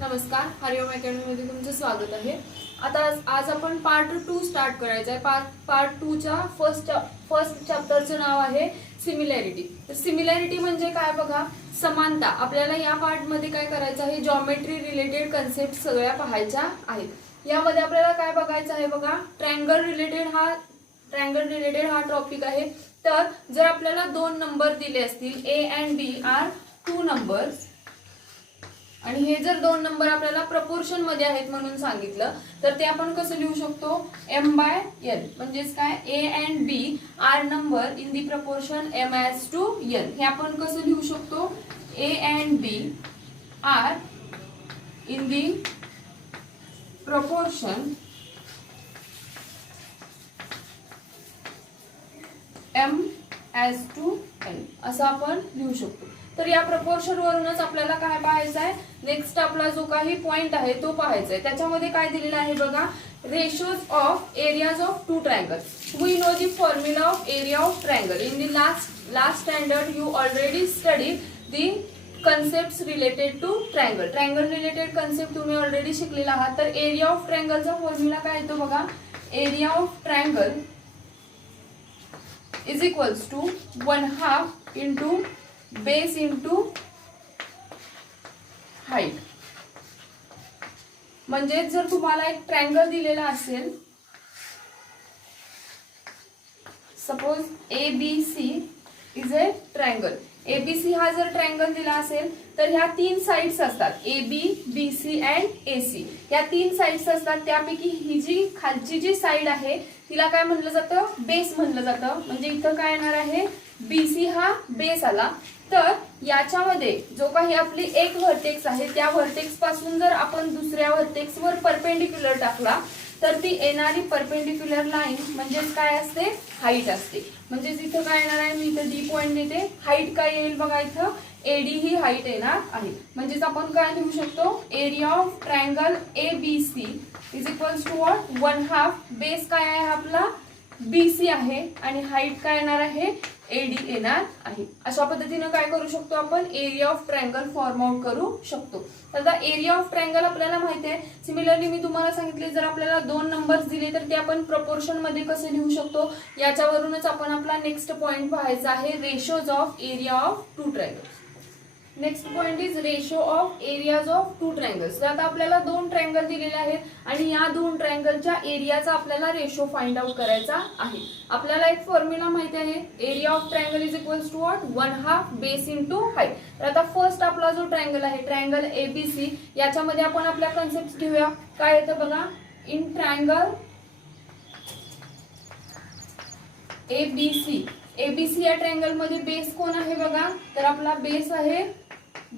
नमस्कार, हरिओम अकॅडमीमध्ये तुमचं स्वागत आहे। आता आज आपण पार्ट 2 स्टार्ट करायचा आहे। पार्ट 2 च्या फर्स्ट चॅप्टरचं नाव आहे सिमिलॅरिटी। तर सिमिलॅरिटी म्हणजे काय बघा, समानता। आपल्याला या पार्ट मध्ये काय करायचं आहे, जॉमेट्री रिलेटेड कन्सेप्ट सगळ्या पाहायच्या आहेत। यामध्ये आपल्याला काय बघायचं आहे बघा, ट्रायंगल रिलेटेड हा टॉपिक आहे। तर जर आपल्याला दोन नंबर दिले असतील, A and B are two numbers, आणि हे जर दोन नंबर आपल्याला प्रपोर्शन मध्ये आहेत म्हणून सांगितलं, तर ते आपण कसं लिहू शकतो, m/n। म्हणजेच काय, a and b are number in the proportion m/n। हे आपण कसं लिहू शकतो, a and b are in the proportion m/n असं आपण लिहू शकतो। तर या प्रपोर्शन वरूनच आपल्याला काय पाहायचं आहे, नेक्स्ट आपला जो काही पॉइंट आहे तो पाहायचा आहे। त्याच्यामध्ये काय दिलेलं आहे बघा, ratios of areas of two triangles. We know the formula of area of triangle. In the last standard you already study the concept related to triangle. Triangle related concept तुम्ही ऑलरेडी शिकलेला आहात। तर एरिया ऑफ ट्रायंगलचा फॉर्म्युला काय येतो बघा, area of triangle is equals to 1/2 into base into height. म्हणजे जर तुम्हाला एक ट्रायंगल दिलेला असेल, suppose ABC is a triangle. ABC हा जर ट्रायंगल दिला असेल तर ह्या तीन साइड्स असतात, AB, BC अँड AC। या तीन साइड्स असतात, त्यापैकी ही जी खालची जी साइड आहे तिला काय म्हणलं जातं, बेस म्हणलं जातं। म्हणजे इथं काय येणार आहे, BC हा बेस आला। तर याच्यामध्ये जो काही आपली एक व्हर्टेक्स आहे, त्या व्हर्टेक्स पासून जर आपण दुसऱ्या व्हर्टेक्स वर परपेंडिक्युलर टाकला तर ती येणारी परपेंडिक्युलर लाईन म्हणजेच काय असते, हाईट असते। म्हणजे इथं काय येणार आहे, मी इथं डी पॉइंट देते, हाईट काय येईल बघा, इथं एडी ही हाईट येणार आहे। म्हणजेच आपण काय लिहू शकतो, area of triangle ABC is equals to what, 1/2 base काय आहे आपला BC आहे आणि हाईट काय येणार आहे, AD येणार आहे। अशा पद्धतीने काय करू शकतो आपण, area of triangle form out करू शकतो। आता एरिया ऑफ ट्रायंगल आपल्याला माहिती आहे। सिमिलरली मी तुम्हाला सांगितले, जर आपल्याला दोन नंबर्स दिले तर ते आपण प्रपोर्शन मध्ये कसे लिहू शकतो, याच्यावरूनच आपण आपला नेक्स्ट पॉइंट पाहायचा आहे, ratios of area of two triangles. Next point is ratio of areas of two triangles. आता आपल्याला दोन ट्रायंगल दिलेले आहेत आणि या दोन ट्रायंगलच्या एरियाचा आपल्याला रेशो फाइंड आउट करायचा आहे। आपल्याला एक फॉर्म्युला माहिती आहे, area of triangle is equals to what, 1/2 base into height. तर आता फर्स्ट आपला जो ट्रायंगल आहे, ट्रायंगल ABC, याच्यामध्ये आपण आपल्या कन्सेप्ट घेऊया। काय येतं बघा, इन ट्रायंगल ABC या ट्रायंगल मध्ये बेस कोण आहे बघा, तर आपला बेस आहे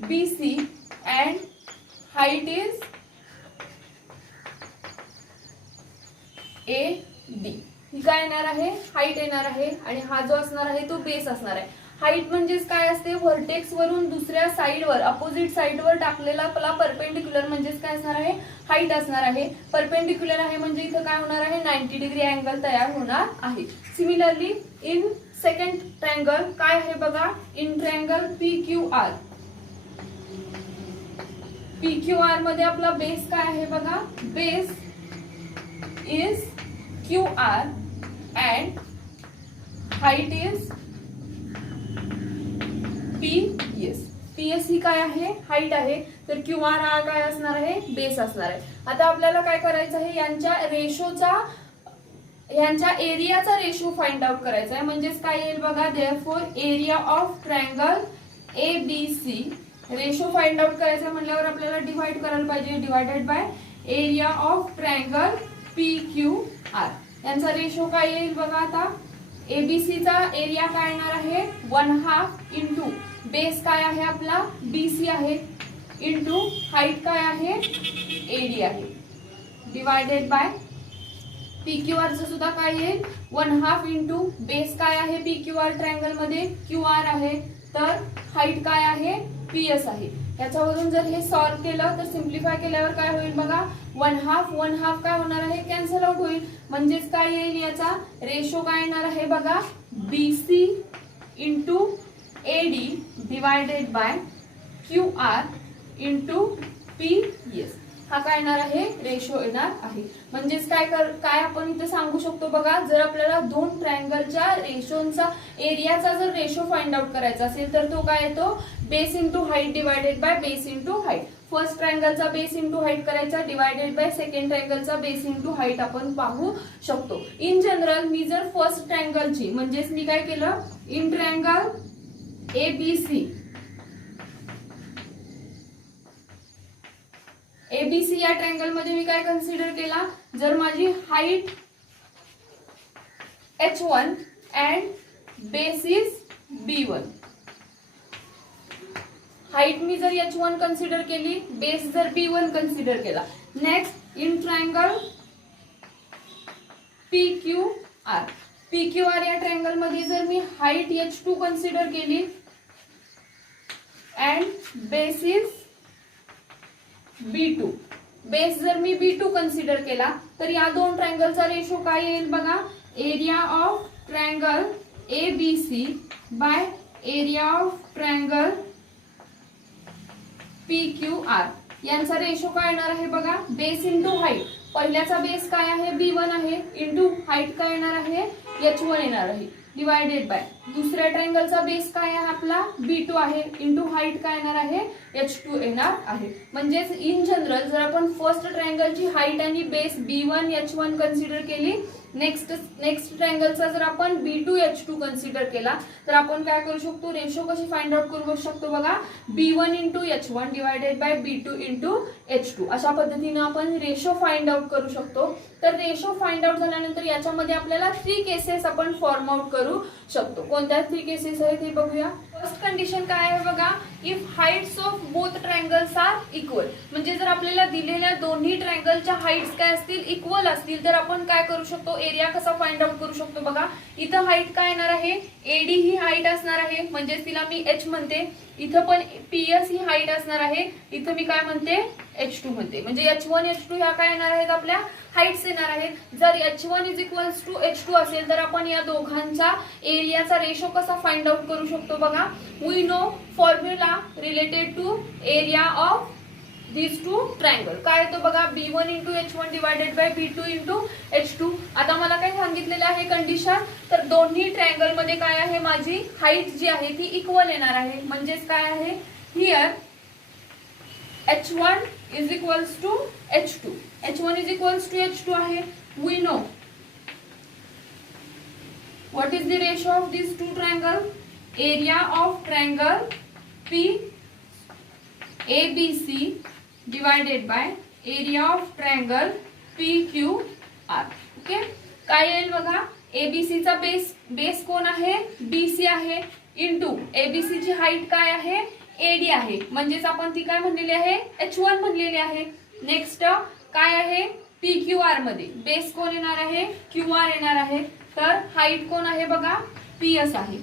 BC and height is AD। ही काय येणार आहे, हाईट येणार आहे, आणि हा जो असणार आहे तो बेस असणार आहे। हाईट म्हणजेच काय असते, व्हर्टेक्स वरून दुसऱ्या साइडवर, अपोजिट साइडवर टाकलेला आपला परपेंडिक्युलर म्हणजेच काय असणार आहे, हाईट असणार आहे। परपेंडिक्युलर आहे म्हणजे इथं काय होणार आहे, 90 डिग्री अँगल तयार होणार आहे। सिमिलरली इन सेकंड ट्रायंगल काय आहे बघा, इन ट्रायंगल PQR मध्ये आपला बेस काय आहे बघा, base is QR and height is PS ही काय आहे, हाईट आहे। तर QR हा काय असणार आहे, बेस असणार आहे। आता आपल्याला काय करायचं आहे, यांच्या एरियाचा रेशो फाइंड आउट करायचा आहे। म्हणजेच काय येईल बघा, therefore area of triangle ABC ratio find out करायचा म्हणल्यावर आपल्याला डिवाइड करायला पाहिजे, divided by area of triangle PQR। यांचा रेशो काय येईल बघा, आता ABC चा एरिया काय येणार आहे, 1/2 इंटू बेस काय आहे आपला BC आहे, इंटू हाईट काय आहे, AD आहे, डिवायडेड बाय PQR चं सुद्धा काय येईल, 1/2 इंटू बेस काय आहे PQR ट्रायंगल मध्ये QR आहे, तर हाईट काय आहे, PS आहे। याच्यावरून जर हे सॉल्व केलं तर सिम्प्लिफाय केल्यावर काय होईल बघा, 1/2 काय होणार आहे, कॅन्सल आउट होईल। म्हणजेच काय येईल, याचा रेशो काय येणार आहे बघा, BC into AD divided by QR into PS। हा काय येणार आहे, रेशो येणार आहे. म्हणजेच काय आपण इथे सांगू शकतो बघा, जर आपल्याला दोन ट्रायंगलच्या रेशोंचा एरियाचा जर रेशो फाइंड आउट करायचा असेल तर तो काय येतो, base into height divided by base into height. First ट्रायंगलचा बेस इंटू हाईट करायचा डिवायडेड बाय सेकंड ट्रायंगलचा बेस इंटू हाईट आपण पाहू शकतो. इन जनरल मी जर फर्स्ट ट्रायंगलची म्हणजेच मी काय केलं, इन ट्रायंगल एबीसी एबीसी या ट्रायंगल मध्ये मी काय कन्सिडर केला, जर माझी height h1 and base is b1. Height मी जर h1 कन्सिडर केली, बेस जर b1 कन्सिडर केला. Next in triangle PQR PQR या ट्रायंगल मध्ये जर मी हाईट h2 कन्सिडर केली and base is B2. Base जर मी B2 कन्सिडर केला तर या दोन ट्रायंगलचा रेशो काय येईल बघा, area of triangle ABC by area of triangle PQR यांचा रेशो काय येणार आहे बघा, बेस इंटू हाईट. पहिल्याचा बेस काय आहे, B1 आहे, इंटू हाईट काय येणार आहे, h1 येणार आहे, डिवायडेड बाय दुसऱ्या ट्रायंगलचा बेस काय आहे आपला, B2 आहे, इंटू हाईट काय येणार आहे, h2 येणार आहे. म्हणजेच इन जनरल जर आपण फर्स्ट ट्रायंगलची हाईट आणि बेस B1 h1 कन्सिडर केली, नेक्स्ट ट्रायंगलचा जर आपण B2 h2 कन्सिडर केला तर आपण काय करू शकतो, रेशो कशी फाइंड आउट करू शकतो बघा, B1 into h1 divided by B2 into h2. अशा पद्धतीने आपण रेशो फाइंड आउट करू शकतो. तर रेशो फाइंड आउट झाल्यानंतर याच्यामध्ये आपल्याला 3 केसेस आपण फॉर्म आउट करू शकतो. कोणत्या 3 केसेस आहेत हे बघूया. फर्स्ट कंडिशन काय आहे बघा, if heights of both triangles are equal. म्हणजे जर आपल्याला दिलेल्या दोन्ही ट्रायंगलच्या हाईट्स काय असतील, इक्वल असतील, तर आपण काय करू शकतो, एरिया कसा फाइंड आउट करू शकतो बघा. इथं हाईट काय येणार आहे, एडी ही हाईट असणार आहे, म्हणजे तिला मी h म्हणते. इथं पण PS ही हाईट असणार आहे, इथं मी काय म्हणते, h2 म्हणते. म्हणजे h1 h2 ह्या काय येणार आहेत, आपल्या हाईट्स येणार आहेत. जर h1 is equals to h2 असेल तर आपण या दोघांचा एरियाचा रेशो कसा फाइंड आउट करू शकतो बघा. We know formula related to area of these two triangle. काय येतो बघा, B1 into h1 divided by B2 into h2. आता मला काय सांगितलेलं आहे कंडिशन, तर दोन्ही ट्रायंगल मध्ये काय आहे, माझी हाईट जी आहे ती इक्वल येणार आहे. म्हणजेच काय आहे, here h1 is equals to h2. h1 is equals to h2 आहे. We know what is the ratio of this two triangle, area of triangle P ABC divided by area of triangle PQR. Okay, काय येईल बघा, ABC चा base कोण आहे, BC आहे, into ABC ची height काय आहे, AD आहे. म्हणजेच आपण ती काय म्हणलेली आहे, h1 म्हणलेली आहे. नेक्स्ट काय आहे, PQR मध्ये बेस कोण येणार आहे, QR येणार आहे. तर हाईट कोण आहे बघा, PS आहे.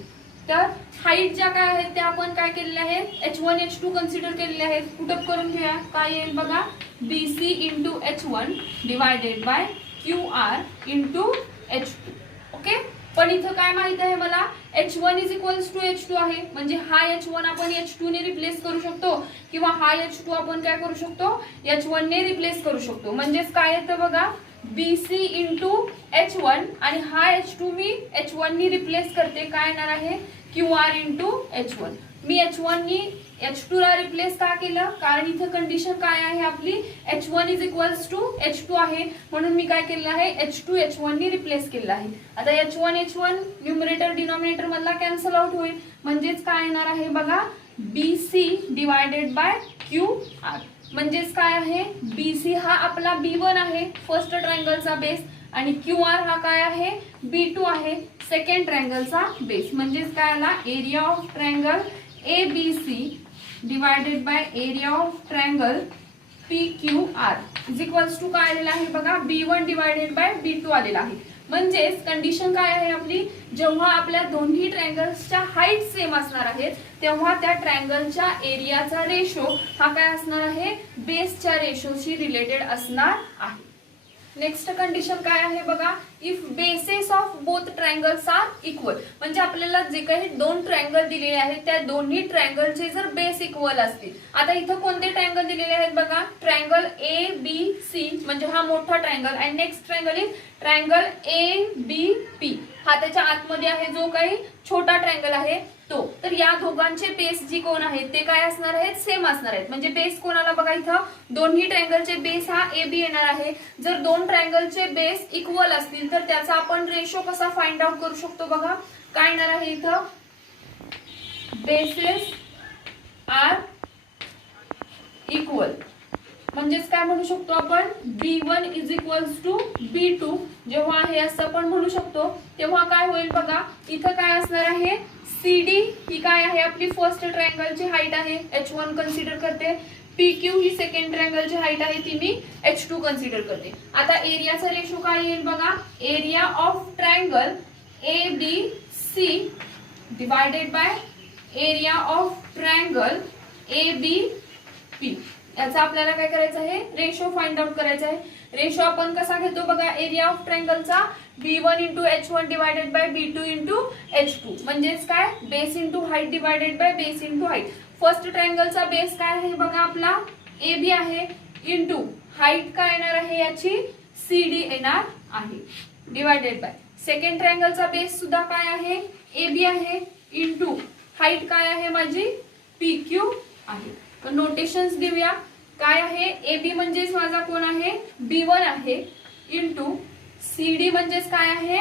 तर हाईट ज्या काय आहेत त्या आपण काय केलेल्या आहेत, h1 h2 कन्सिडर केलेले आहेत. पुटअप करून घ्या, काय येईल बघा, BC into h1 divided bye QR into h2. Okay, पण इथं काय माहित आहे मला, h1 is equals to h2 आहे. म्हणजे हा h1 आपण h2 ने रिप्लेस करू शकतो, किंवा हा h2 आपण काय करू शकतो, h1 ने रिप्लेस करू शकतो. म्हणजेच काय येतं बघा, BC इंटू h1 आणि हा h2 मी h1 नी रिप्लेस करते, काय येणार आहे, QR इंटू h1. मी h1 नी h2 ला रिप्लेस का केलं, कारण इथे कंडिशन काय आहे आपली, h1 is equals to h2 आहे. म्हणून मी काय केलं आहे, h2 h1 नी रिप्लेस केलं आहे. आता h1 h1 न्यूमरेटर डिनॉमिनेटर मधला कॅन्सल आउट होईल. म्हणजेच काय येणार आहे बघा, BC डिवायडेड बाय QR. म्हणजेच काय आहे, BC हा आपला B1 आहे, फर्स्ट ट्रायंगलचा बेस, आणि QR हा काय आहे, B2 आहे, सेकंड ट्रायंगलचा बेस. म्हणजेच काय आला, area of triangle ABC divided by area of triangle PQR is equals to काय आलेला आहे बघा, B1 डिवायडेड बाय B2 आलेला आहे. म्हणजेच कंडिशन काय आहे आपली, जेव्हा आपल्या दोन्ही ट्रायंगल्सच्या हाईट सेम असणार आहेत तेव्हा त्या ट्रायंगलच्या एरियाचा रेशो हा काय असणार आहे, बेसच्या रेशोशी रिलेटेड असणार आहे. नेक्स्ट कंडिशन काय आहे बघा, if bases of both triangles are equal, म्हणजे आपल्याला जे काही दोन ट्रायंगल दिलेले आहेत त्या दोन्ही ट्रायंगलचे जर बेस इक्वल असतील. आता इथं कोणते ट्रायंगल दिलेले आहेत बघा, ट्रायंगल ए बी सी म्हणजे हा मोठा triangle, and next triangle is triangle A B P, हा त्याच्या आतमध्ये आहे जो काही छोटा ट्रायंगल आहे तो. तर या दोघांचे बेस जी कोण आहेत ते काय असणार आहेत, सेम असणार आहेत. म्हणजे बेस कोणाला बघा, इथं दोन्ही ट्रायंगलचे बेस हा ए बी येणार आहे. जर दोन ट्रायंगलचे बेस इक्वल असतील तर त्याचा आपण रेशो कसा फाइंड आउट करू शकतो बघा, काय येणार आहे इथं, बेसेस आर इक्वल, म्हणजेच काय म्हणू शकतो आपण, B1 is equals to B2. जेव्हा हे असं आपण म्हणू शकतो तेव्हा काय होईल बघा, इथं काय असणार आहे, CD ही काय आहे आपली फर्स्ट ट्रायंगलची हाईट आहे, H1 कन्सिडर करते. PQ ही सेकंड ट्रायंगलची हाईट आहे, ती मी H2 कन्सिडर करते. आता एरियाचा रेशो काय येईल बघा, area of triangle ABC divided by area of triangle ABP. याचा आपल्याला काय करायचं आहे, रेशो फाइंड आउट करायचा आहे. रेशो आपण कसा घेतो बघा, एरिया ऑफ ट्रायंगलचा B1 into H1 divided by B2 into H2, म्हणजेच काय, base into height divided by base into height. First ट्रायंगलचा बेस काय आहे बघा आपला AB आहे, इंटू हाईट काय येणार आहे याची CD येणार आहे, डिवायडेड बाय सेकंड ट्रायंगलचा बेस सुद्धा काय आहे AB आहे, इंटू हाईट काय आहे माझी PQ आहे. तर नोटेशन्स देऊया, काय आहे, AB म्हणजेच माझा कोण आहे B1 आहे, इंटू CD म्हणजेच काय आहे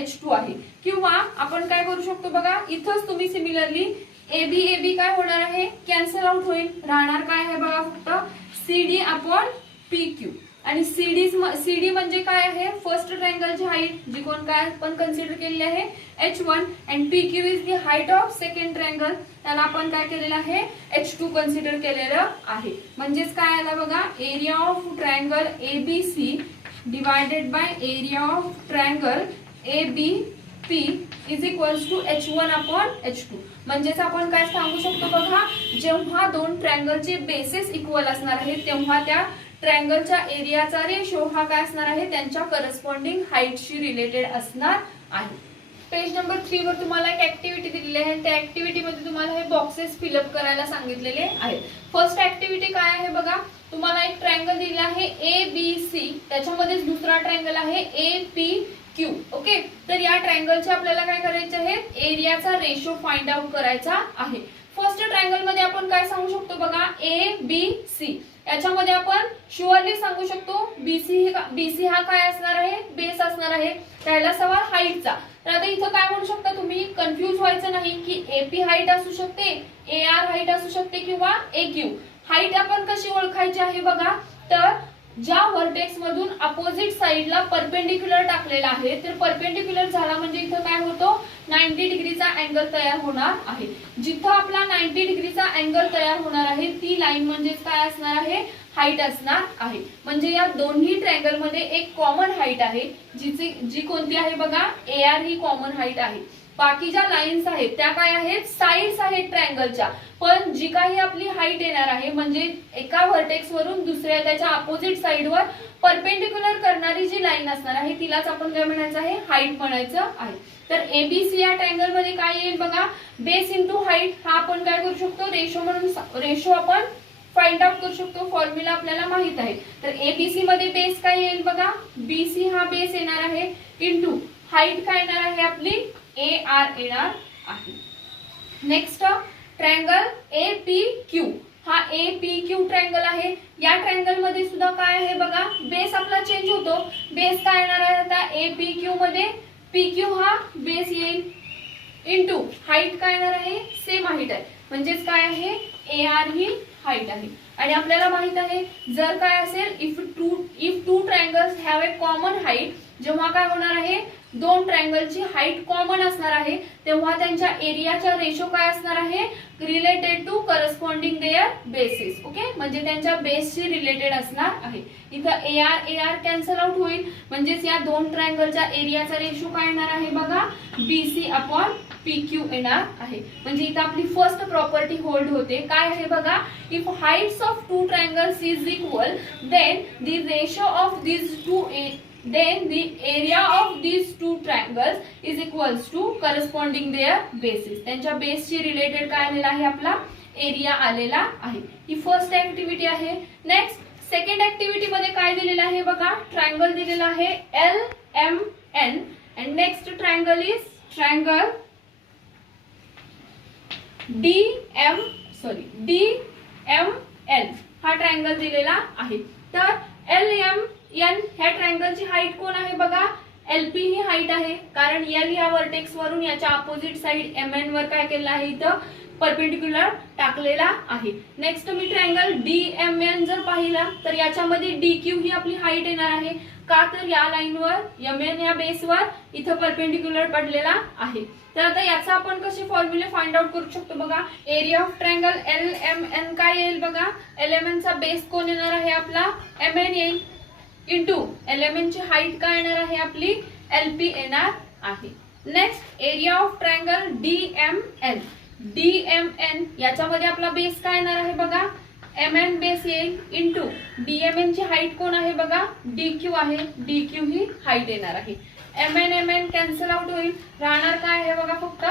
H2 आहे. किंवा आपण काय करू शकतो बघा, इथंच तुम्ही सिमिलरली AB काय होणार आहे, कॅन्सल आउट होईल, राहणार काय आहे बघा फक्त CD अपॉन PQ. आणि CD म्हणजे काय आहे, फर्स्ट ट्रायंगलची हाईट जी कोण काय आपण कन्सिडर केलेली आहे H1, and PQ is the height of second triangle, त्याला आपण काय केलेलं आहे H2 कन्सिडर केलेलं आहे. म्हणजेच काय आला बघा, area of triangle ABC divided by area of triangle ABP is equals to H1 upon H2. म्हणजेच आपण काय सांगू शकतो बघा, जेव्हा दोन ट्रायंगलचे बेसेस इक्वल असणार आहेत तेव्हा त्या ट्रायंगलच्या एरियाचा रेशो हा काय असणार आहे, त्यांच्या करस्पॉन्डिंग हाईटशी रिलेटेड असणार आहे. पेज नंबर 3 वर तुम्हाला एक ऍक्टिव्हिटी दिलेली आहे, त्या ऍक्टिव्हिटी मध्ये तुम्हाला हे बॉक्सेस फिलअप करायला सांगितलेले आहेत. फर्स्ट ऍक्टिव्हिटी काय आहे बघा, तुम्हाला एक ट्रायंगल दिलेला आहे ABC, त्याच्यामध्येच दुसरा ट्रायंगल आहे APQ. ओके, तर या ट्रायंगलचे आपल्याला काय करायचे आहे, एरियाचा रेशो फाइंड आउट करायचा आहे. फर्स्ट ट्रायंगल मध्ये आपण काय सांगू शकतो बघा, ABC, याच्यामध्ये आपण शुअरली सांगू शकतो BC हा काय असणार आहे, बेस असणार आहे, त्याला सवाल हाईटचा. तर आता इथं काय म्हणू शकता तुम्ही, कन्फ्यूज व्हायचं नाही की AP हाईट असू शकते, AR हाईट असू शकते किंवा AQ हाईट. आपण कशी ओळखायची आहे बघा, तर ज्या व्हर्टेक्स मधून अपोजिट साइडला परपेंडिक्युलर टाकलेला आहे, तर परपेंडिक्युलर झाला म्हणजे इथं काय होतो, 90 डिग्रीचा अँगल तयार होणार आहे. जिथं आपला 90 डिग्रीचा अँगल तयार होणार आहे ती लाईन म्हणजे काय असणार आहे, हाईट असणार आहे. म्हणजे या दोन्ही ट्रायंगल मध्ये एक कॉमन हाईट आहे, जी कोणती आहे बघा, AR ही कॉमन हाईट आहे. बाकी ज्या लाईन्स आहेत त्या काय आहेत, साइड्स आहेत ट्रायंगलच्या, पण जी काही आपली हाईट येणार आहे म्हणजे एका व्हर्टेक्स वरून दुसऱ्या त्याच्या अपोजिट साइडवर परपेंडिक्युलर करणारी जी लाईन असणार आहे तिलाच आपण काय म्हणायचं आहे, हाईट म्हणायचं आहे. तर ABC या ट्रायंगल मध्ये काय येईल बघा, बेस इंटू हाईट, हा आपण काय करू शकतो, रेशो म्हणून रेशो आपण फाइंड आउट करू शकतो, फॉर्म्युला आपल्याला माहित आहे. तर ABC मध्ये बेस काय येईल बघा, BC हा बेस येणार आहे, इंटू हाईट काय येणार आहे आपली AR येणार आहे. नेक्स्ट ट्रायंगल APQ, हा APQ ट्रायंगल आहे. या ट्रायंगल मध्ये सुद्धा काय आहे बघा, बेस आपला चेंज होतो. बेस काय येणार आहे आता APQ मध्ये, PQ हा बेस येईल, इंटू हाईट काय येणार आहे, सेम हाईट आहे, म्हणजेच काय आहे AR ही हाईट आहे. आणि आपल्याला माहित आहे जर काय असेल, if two triangles have a common height, जेव्हा काय होणार आहे, दोन ट्रायंगलची हाईट कॉमन असणार आहे तेव्हा त्यांच्या एरियाचा रेशो काय असणार आहे, related to corresponding their basis. Okay, म्हणजे त्यांच्या बेसशी रिलेटेड असणार आहे. इथं AR कॅन्सल आउट होईल, म्हणजेच या दोन ट्रायंगलच्या एरियाचा रेशो काय येणार आहे बघा, BC अपॉन PQ येणार आहे. म्हणजे इथं आपली फर्स्ट प्रॉपर्टी होल्ड होते. काय आहे बघा, if heights of two triangles is equal then the ratio of these two then the area of these two triangles is equals to corresponding their bases. त्यांच्या बेसशी रिलेटेड काय आलेला आहे, आपला एरिया आलेला आहे. ही फर्स्ट ऍक्टिव्हिटी आहे. नेक्स्ट सेकंड ऍक्टिव्हिटी मध्ये काय दिलेलं आहे बघा, ट्रायंगल दिलेला आहे LMN and next triangle is triangle DMN हा ट्रायंगल दिलेला आहे. तर LMN ह्या ट्रायंगलची हाईट कोण आहे बघा, LP ही हाईट आहे, कारण L या वर्टेक्स वरून याच्या अपोजिट साइड MN वर काय केलं आहे, इथं परपेंडिक्युलर टाकलेला आहे. नेक्स्ट मी ट्रायंगल DMN जर पाहिला तर याच्यामध्ये DQ ही आपली हाईट येणार आहे. का तर या लाईनवर MN या बेसवर इथं परपेंडिक्युलर पडलेला आहे. तर आता याचा आपण कसे फॉर्म्युले फाइंड आउट करू शकतो बघा. एरिया ऑफ ट्रायंगल LMN काय येईल बघा, LMN चा बेस कोण येणार आहे आपला, MN येईल, इंटू LMN ची हाईट काय येणार आहे आपली, LP येणार आहे. Next area of triangle DMN याच्यामध्ये आपला बेस काय येणार आहे बघा, MN बेस येईल, इंटू DMN ची हाईट कोण आहे बघा, DQ आहे, DQ ही हाईट येणार आहे. MN कॅन्सल आउट होईल, राहणार काय आहे बघा, फक्त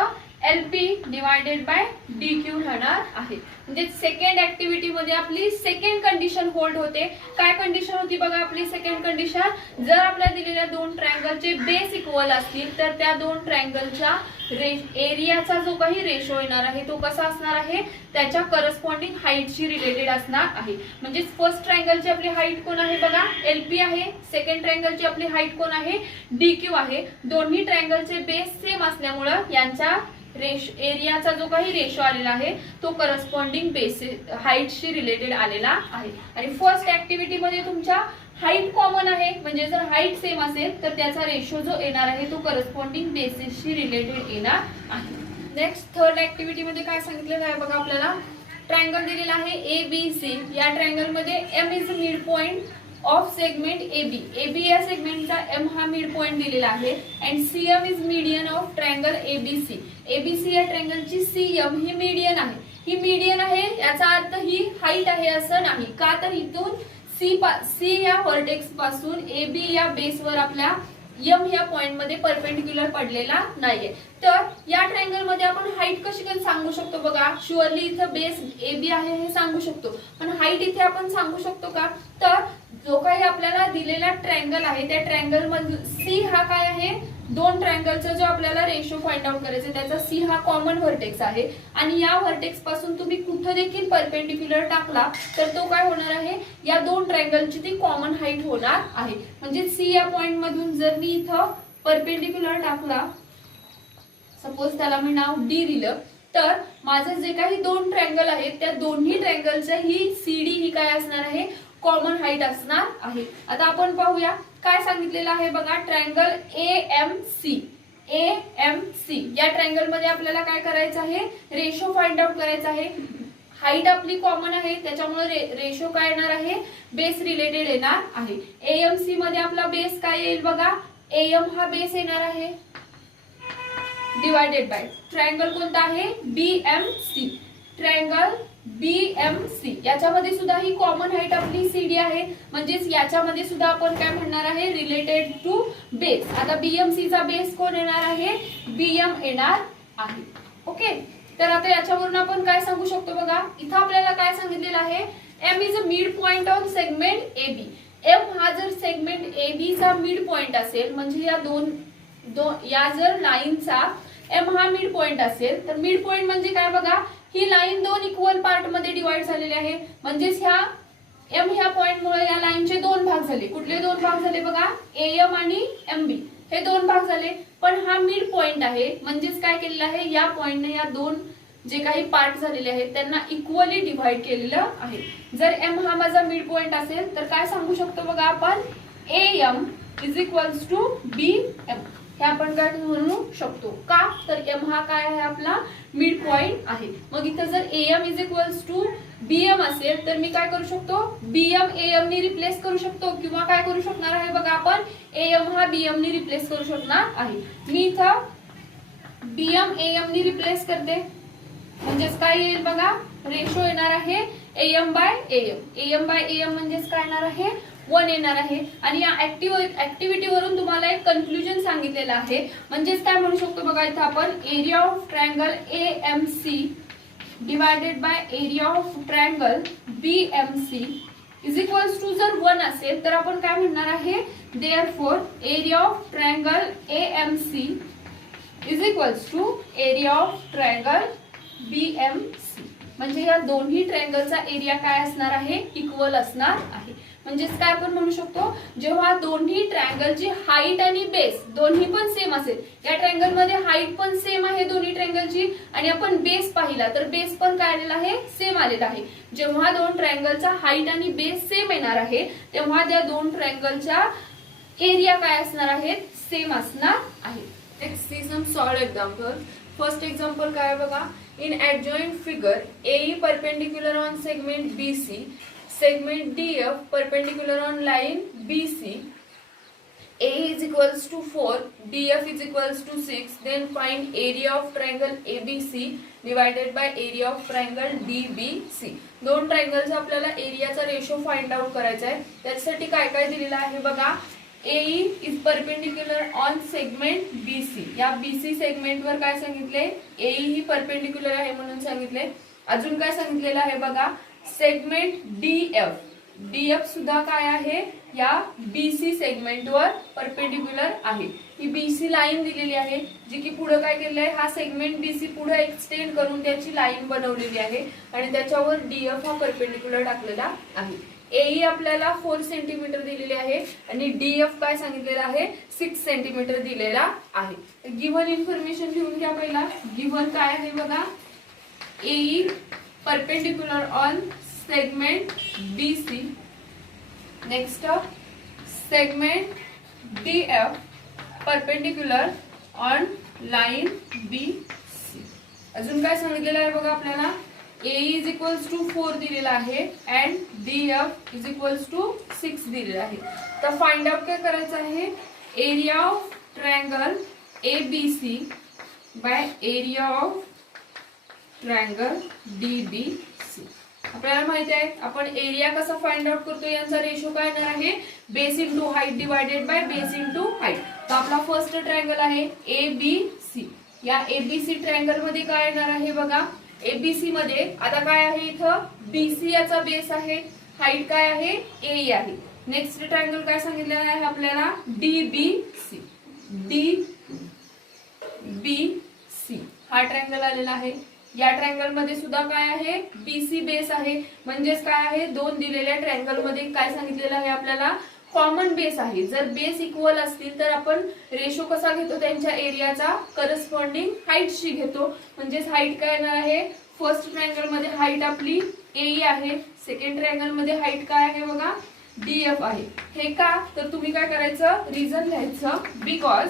LP डिवायडेड बाय DQ राहणार आहे. म्हणजे सेकंड ऍक्टिव्हिटी मध्ये आपली सेकंड कंडिशन होल्ड होते. काय कंडिशन होती बघा आपली सेकंड कंडिशन, जर आपल्याला दिलेल्या दोन ट्रायंगलचे बेस इक्वल असतील तर त्या दोन ट्रायंगलच्या एरियाचा जो काही रेशो येणार आहे तो कसा असणार आहे, त्याच्या करस्पॉन्डिंग हाईटशी रिलेटेड असणार आहे. म्हणजे फर्स्ट ट्रायंगलची आपली हाईट कोण आहे बघा, LP आहे. सेकंड ट्रायंगलची आपली हाईट कोण आहे, DQ आहे. दोन्ही ट्रायंगलचे बेस सेम असल्यामुळे यांच्या एरियाचा जो काही रेशो आलेला आहे तो करस्पॉन्डिंग बेस हाईटशी रिलेटेड आलेला आहे. आणि फर्स्ट ऍक्टिव्हिटी मध्ये तुमच्या हाईट कॉमन आहे, म्हणजे जर हाईट सेम असेल तर त्याचा रेशो जो येणार आहे तो करस्पॉन्डिंग बेसिसशी रिलेटेड येणार आहे. नेक्स्ट थर्ड ऍक्टिव्हिटी मध्ये काय सांगितलेलं आहे बघा, आपल्याला ट्रायंगल दिलेला आहे ABC. या ट्रायंगल मध्ये M is mid point of segment AB या सेगमेंटचा M हा मिड पॉइंट दिलेला आहे. And CM is median of triangle ABC या ट्रायंगलची CM ही मीडियन आहे. ही मीडियन आहे याचा अर्थ ही हाईट आहे असं नाही, का तर इथून C या व्हर्टेक्स पासून AB या बेसवर आपल्या M या पॉइंट मध्ये परपेंडिक्युलर पडलेला नाहीये. तर या ट्रायंगल मध्ये आपण हाईट कशी काय सांगू शकतो बघा, शुअरली इथं बेस AB आहे हे सांगू शकतो, पण हाईट इथे आपण सांगू शकतो का, तर जो काही आपल्याला दिलेला ट्रायंगल आहे त्या ट्रायंगल मध्ये C हा काय आहे, दोन ट्रायंगलचा जो आपल्याला रेशो फाइंड आउट करायचा त्याचा C हा कॉमन व्हर्टेक्स आहे. आणि या व्हर्टेक्स पासून तुम्ही कुठं देखील परपेंडिक्युलर टाकला तर तो काय होणार आहे, या दोन ट्रायंगलची ती कॉमन हाईट होणार आहे. म्हणजे C या पॉइंट मधून जर मी इथं परपेंडिक्युलर टाकला, सपोज त्याला मी नाव D दिलं, तर माझं जे काही दोन ट्रायंगल आहेत त्या दोन्ही ट्रायंगलच्या ही CD ही काय असणार आहे, कॉमन हाईट असणार आहे. आता आपण पाहूया काय सांगितलेलं आहे बघा, ट्रायंगल AMC या ट्रायंगल मध्ये आपल्याला काय करायचं आहे, रेशो फाइंड आउट करायचा आहे. हाईट आपली कॉमन आहे त्याच्यामुळे रेशो काय येणार आहे, बेस रिलेटेड येणार आहे. AMC मध्ये आपला बेस काय येईल बघा, AM हा बेस येणार आहे डिवायडेड बाय ट्रायंगल कोणता आहे, BMC. ट्रायंगल BMC याच्यामध्ये सुद्धा ही कॉमन हाईट आपली CD आहे, म्हणजेच याच्यामध्ये सुद्धा आपण काय म्हणणार आहे, रिलेटेड टू बेस. आता BMC चा बेस कोण येणार आहे, BM येणार आहे. ओके, तर आता याच्यावरून आपण काय सांगू शकतो बघा, इथं आपल्याला काय सांगितलेलं आहे, M is a mid point on segment AB. M हा जर सेगमेंट AB चा मिड पॉइंट असेल, म्हणजे या जर लाईनचा M हा मिड पॉइंट असेल, तर मिड पॉइंट म्हणजे काय बघा, ही लाईन दोन इक्वल पार्ट मध्ये डिवाइड झालेली आहे. म्हणजेच ह्या M ह्या पॉइंट मुळे या लाईनचे दोन भाग झाले. कुठले दोन भाग झाले बघा, AM आणि MB हे दोन भाग झाले. पण हा मिड पॉइंट आहे, म्हणजेच काय केलेलं आहे, या पॉइंटने या दोन जे काही पार्ट झालेले आहेत त्यांना इक्वली डिवाइड केलेलं आहे. जर M हा माझा मिड पॉइंट असेल तर काय सांगू शकतो बघा आपण, AM is equals to BM हे आपण काय म्हणू शकतो. का तर M हा काय आहे आपला मिड पॉइंट आहे. मग इथं जर AM is equals to BM असेल तर मी काय करू शकतो, BM AM ने रिप्लेस करू शकतो, किंवा काय करू शकणार आहे बघा आपण, AM हा BM ने रिप्लेस करू शकणार आहे. मी इथं बीएम एएम नी रिप्लेस करते, म्हणजेच काय येईल बघा, रेशो येणार आहे AM by AM. AM by AM म्हणजेच काय येणार आहे, 1 येणार आहे. आणि या ऍक्टिव्हिटी वरून तुम्हाला एक कन्क्लुजन सांगितलेलं आहे. म्हणजेच काय म्हणू शकतो बघा, इथं आपण area of triangle AMC divided by area of triangle BMC is equals to जर 1 असेल तर आपण काय म्हणणार आहे, therefore area of triangle AMC is equals to area of triangle BMC. म्हणजे या दोन्ही ट्रायंगलचा एरिया काय असणार आहे, इक्वल असणार आहे. म्हणजेच काय आपण म्हणू शकतो, जेव्हा दोन्ही ट्रायंगलची हाईट आणि बेस दोन्ही पण सेम असेल, या ट्रायंगल मध्ये हाईट पण सेम आहे दोन्ही ट्रायंगलची, आणि आपण बेस पाहिला तर बेस पण काय आलेला आहे, सेम आलेला आहे. जेव्हा दोन ट्रायंगलचा हाईट आणि बेस सेम येणार आहे तेव्हा त्या दोन ट्रायंगलच्या एरिया काय असणार आहेत, सेम असणार आहे. नेक्स्ट सी सम सॉल्व्ड एक्झाम्पल. फर्स्ट एक्झाम्पल काय बघा, in adjoint figure AE perpendicular on segment BC, segment DF perpendicular on line BC, AE is equals to 4, DF is equals to 6, then find area of triangle ABC divided by area of triangle DBC. दोन ट्रायंगलचा आपल्याला एरियाचा ratio find out करायचा आहे. त्यासाठी काय काय दिलेलं आहे बघा, AE is perpendicular on segment BC. या BC सेगमेंट वर काय सांगितले, AE ही परपेंडिक्युलर आहे म्हणून सांगितले. अजून काय सांगितलेलं आहे बघा, सेगमेंट DF, DF सुद्धा काय आहे, या BC सेगमेंट वर परपेंडिक्युलर आहे. ही BC लाईन दिलेली आहे जी की पुढे काय केलेलं आहे, हा सेगमेंट BC पुढे एक्सटेंड करून त्याची लाईन बनवलेली आहे आणि त्याच्यावर DF हा परपेंडिक्युलर टाकलेला आहे. AE आपल्याला 4 सेंटीमीटर दिलेली आहे आणि DF काय सांगितलेलं आहे, 6 सेंटीमीटर दिलेला आहे. गिव्हन इन्फॉर्मेशन लिहून घ्या. पहिला गिव्हन काय आहे बघा, AE perpendicular on segment BC, next segment DF perpendicular on line BC. अजून काय सांगितलेलं आहे बघा आपल्याला, AE is equals to 4 दिलेला आहे and DF is equals to 6 दिलेला आहे. तर फाइंड आउट काय करायचं आहे, area of triangle ABC by area of triangle DBC. आपल्याला माहिती आहे आपण एरिया कसा फाइंड आउट करतो, यांचा रेशो काय येणार आहे, base into height divided by base into height. तर आपला फर्स्ट ट्रायंगल आहे ABC. या ABC ट्रायंगल मध्ये काय येणार आहे बघा, ABC मध्ये आता काय आहे, इथं BC याचा बेस आहे, हाईट काय आहे, AE आहे. नेक्स्ट ट्रायंगल काय सांगितलेलं आहे आपल्याला, DBC. DBC हा ट्रायंगल आलेला आहे. या ट्रायंगल मध्ये सुद्धा काय आहे, BC बेस आहे. म्हणजेच काय आहे, दोन दिलेल्या ट्रायंगल मध्ये काय सांगितलेलं आहे आपल्याला, कॉमन बेस आहे. जर बेस इक्वल असतील तर आपण रेशो कसा घेतो, त्यांच्या एरियाचा करस्पॉन्डिंग हाईटशी घेतो. म्हणजेच हाईट काय येणार आहे, फर्स्ट ट्रायंगल मध्ये हाईट आपली AE आहे, सेकंड ट्रायंगल मध्ये हाईट काय आहे बघा, DF आहे. हे का, तर तुम्ही काय करायचं, रिझन लिहायचं, बिकॉज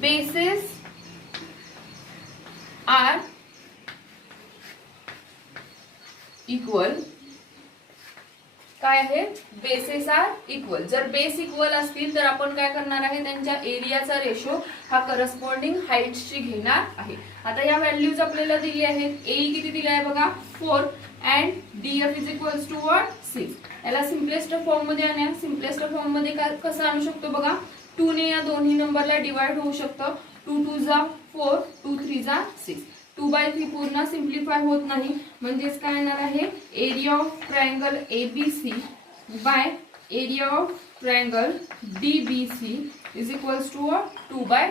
बेसेस आर इक्वल, काय आहे, बेसेस आर इक्वल. जर बेस इक्वल असतील तर आपण काय करणार आहे, त्यांच्या एरियाचा रेशो हा करस्पॉन्डिंग हाईटशी घेणार आहे. आता या व्हॅल्यूज आपल्याला दिली आहेत. AE किती दिली आहे बघा, 4 and DF is equals to what, 6. याला सिम्पलेस्ट फॉर्म मध्ये आणा. सिम्पलेस्ट फॉर्म मध्ये कसं आणू शकतो बघा, 2 ने या दोन्ही नंबरला डिवाइड होऊ शकतं. 2 2 जा 4, 2 3 जा 6. 2/3 पूर्ण सिम्प्लिफाय होत नाही. म्हणजेच काय येणार आहे, area of triangle ABC by area of triangle DBC is equals to 2/3.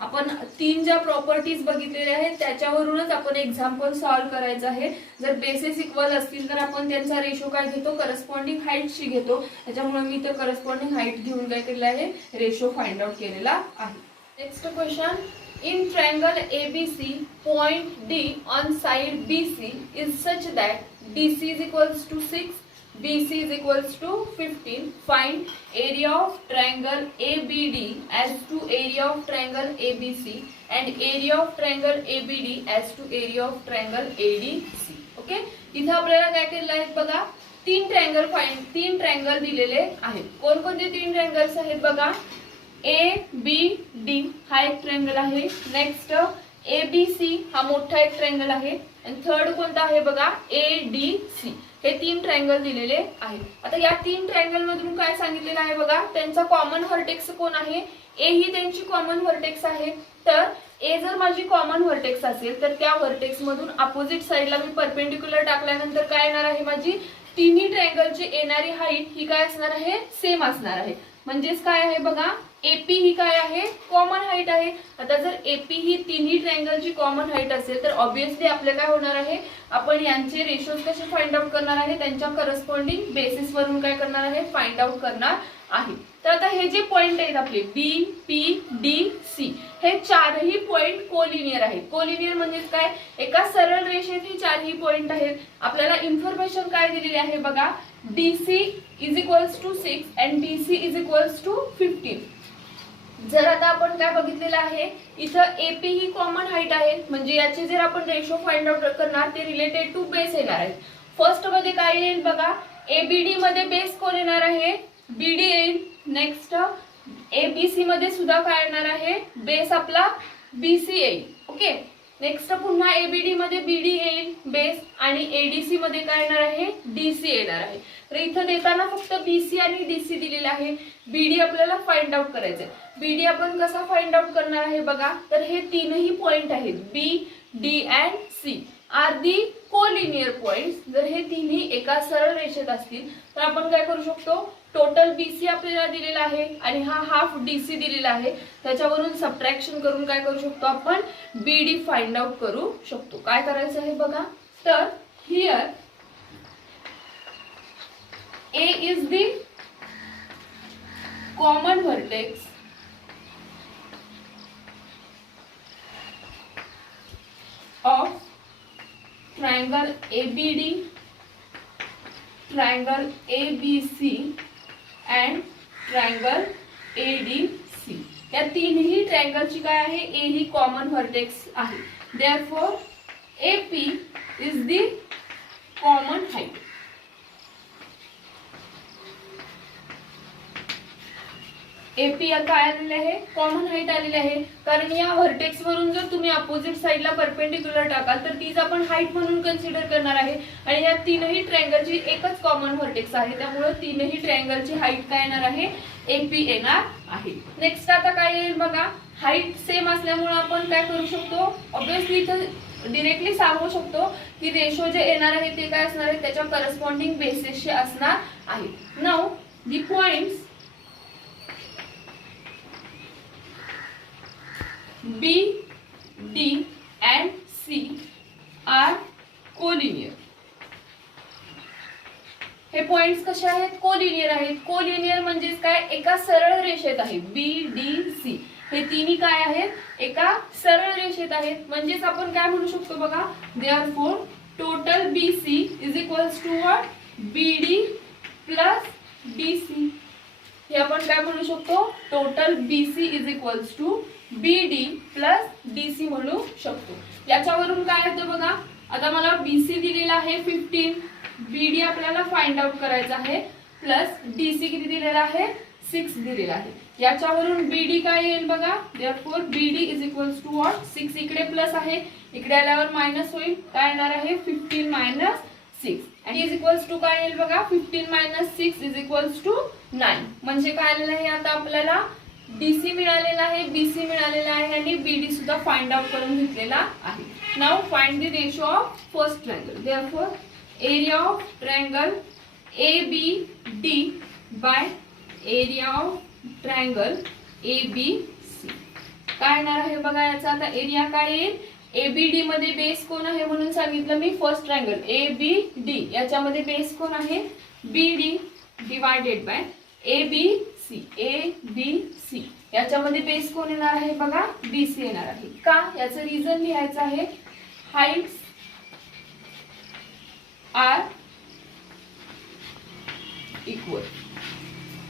आपण 3 ज्या प्रॉपर्टीज बघितलेल्या आहेत त्याच्यावरूनच आपण एक्झाम्पल सॉल्व्ह करायचं आहे. जर बेसेस इक्वल असतील तर आपण त्यांचा रेशो काय घेतो, करस्पॉन्डिंग हाईटशी घेतो. त्याच्यामुळे मी तर करस्पॉन्डिंग हाईट घेऊन काय केलेलं आहे, रेशो फाइंड आउट केलेला आहे. Next question, in triangle ABC, point D on side BC is such that DC is equals to 6, BC is equals to 15. Find area of triangle ABD as to area of triangle ABC and area of triangle ABD as to area of triangle ADC. Okay, इथं आपल्याला काय केलेलं आहे बघा, तीन triangle दिलेले आहेत. कोणकोणते तीन ट्रायंगल्स आहेत बघा, ABD हा एक ट्रायंगल आहे. नेक्स्ट ABC हा मोठा एक ट्रायंगल आहे. आणि थर्ड कोणता आहे बघा ADC. हे 3 ट्रायंगल दिलेले आहेत. आता या 3 ट्रायंगल मधून काय सांगितलेलं आहे बघा, त्यांचा कॉमन व्हर्टेक्स कोण आहे? A ही त्यांची कॉमन व्हर्टेक्स आहे. तर A जर माझी कॉमन व्हर्टेक्स असेल तर त्या व्हर्टेक्स मधून अपोजिट साइडला मी परपेंडिक्युलर टाकल्यानंतर काय येणार आहे, माझी तिन्ही ट्रायंगलची येणारी हाईट ही काय असणार आहे, सेम असणार आहे. म्हणजेच काय आहे बघा, AP ही काय आहे, कॉमन हाईट आहे. आता जर AP ही तिन्ही ट्रायंगलची कॉमन हाईट असेल तर ऑब्विसली आपले काय होणार आहे, आपण यांचे रेशोज कसे फाइंड आउट करणार आहे, त्यांच्या करस्पॉन्डिंग बेसिस वरून काय करणार आहे, फाइंड आउट करणार आहे. तर आता हे जे पॉइंट आहेत आपले BPDC हे चारही पॉइंट कोलिनियर आहेत. कोलिनियर म्हणजे काय, एका सरळ रेषेत ही चारही पॉइंट आहेत. आपल्याला इन्फॉर्मेशन काय दिलेली आहे बघा, DC is equals to 6 and DC is equals to 15. जर आता आपण काय बघितलेलं आहे, इथं AP ही कॉमन हाईट आहे. म्हणजे याचे जर आपण रेशो फाइंड आउट करणार ते रिलेटेड टू बेस येणार आहे. फर्स्ट मध्ये काय येईल बघा, ABD मध्ये बेस कोण येणार आहे, BD येईल. नेक्स्ट ABC मध्ये सुद्धा काय येणार आहे, बेस आपला BC येईल. ओके. नेक्स्ट पुन्हा ABD मध्ये BD येईल बेस आणि ADC मध्ये काय येणार आहे, DC येणार आहे. तर इथं देताना फक्त BC आणि DC दिलेला आहे. BD आपल्याला फाइंड आउट करायचं आहे. BD आपण कसा फाइंड आउट करणार आहे बघा, तर हे तीनही पॉइंट आहेत B, D and C are the collinear points. जर हे तिन्ही एका सरळ रेषेत असतील तर आपण काय करू शकतो, टोटल BC आपल्याला दिलेला आहे आणि हा हाफ DC दिलेला आहे. त्याच्यावरून सबट्रॅक्शन करून काय करू शकतो, आपण BD फाइंड आउट करू शकतो. काय करायचं आहे बघा, तर here A is the common vertex of triangle ABD, triangle ABC and triangle ADC. या तीनही ट्रायंगलची काय आहे, A ही कॉमन व्हर्टेक्स आहे. Therefore AP is the common height. AP काय आलेले आहे, कॉमन हाईट आलेली आहे. कारण या व्हर्टेक्स वरून जर तुम्ही अपोजिट साइडला परपेंडिक्युलर टाकाल तर तीच आपण हाईट म्हणून कन्सिडर करणार आहे. आणि या तीनही ट्रायंगलची एकच कॉमन व्हर्टेक्स आहे. त्यामुळे तीनही ट्रायंगलची हाईट काय येणार आहे, AP येणार आहे. नेक्स्ट आता काय येईल बघा, हाईट सेम असल्यामुळे आपण काय करू शकतो, ऑब्विसली इथं डायरेक्टली सांगू शकतो की रेशो जे येणार आहे ते काय असणार आहे, त्याच्या करस्पॉन्डिंग बेसिसचे असणार आहे. Now the points B, D and C are collinear. हे पॉइंट्स कसे आहेत, कोलिनियर आहेत. कोलिनियर म्हणजे काय, एका सरळ रेषेत आहे. BDC हे तिन्ही काय आहेत, एका सरळ रेषेत आहेत. म्हणजेच आपण काय म्हणू शकतो बघा, therefore total BC is equals to what, BD plus DC. हे आपण काय म्हणू शकतो, total BC is equals to BD plus DC म्हणू शकतो. याच्यावरून काय होतं बघा, आता मला BC दिलेला आहे 15, BD आपल्याला फाइंड आउट करायचा आहे, प्लस DC किती दिलेला आहे, 6 दिलेला आहे. याच्यावरून BD काय येईल बघा, therefore BD is equals to what, 6 इकडे प्लस आहे, इकडे आल्यावर मायनस होईल, काय येणार आहे 15 मायनस 6 आणि इज इक्वल्स टू काय येईल बघा, 15 मायनस 6 इज इक्वल्स टू 9. म्हणजे काय आलेलं आहे, आता आपल्याला DC मिळालेला आहे, BC मिळालेला आहे आणि BD सुद्धा फाइंड आउट करून घेतलेला आहे. Now find the ratio of first triangle. Therefore area of triangle ABD by area of triangle ABC. काय येणार आहे बघा, याचा आता एरिया काय येईल, ABD मध्ये बेस कोण आहे म्हणून सांगितलं मी, फर्स्ट ट्रायंगल ABD याच्यामध्ये बेस कोण आहे, BD divided by ABC. ABC याच्यामध्ये बेस कोण येणार आहे बघा, BC येणार आहे. का, याचं रिझन लिहायचं आहे, हाइट्स आर इक्वल.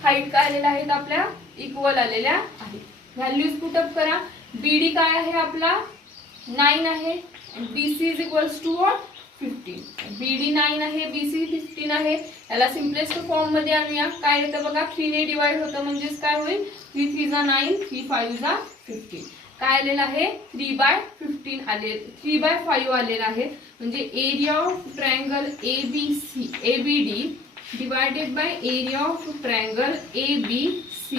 हाइट काय आलेल्या आहेत आपल्या, इक्वल आलेल्या आहेत. व्हॅल्यूज पुटअप करा. BD काय आहे आपला 9 आहे, BC is equals to what 15, BD 9 आहे, BC 15 आहे. याला सिम्पलेस्ट फॉर्म मध्ये आणूया. काय येतं बघा, 3 ने डिवाइड होतं म्हणजेच काय होईल, 3 3 जा 9, 3 5 जा 15. काय आलेलं आहे, 3/15 आले, 3/5 आलेलं आहे. म्हणजे area of triangle ABC ABD divided by area of triangle ABC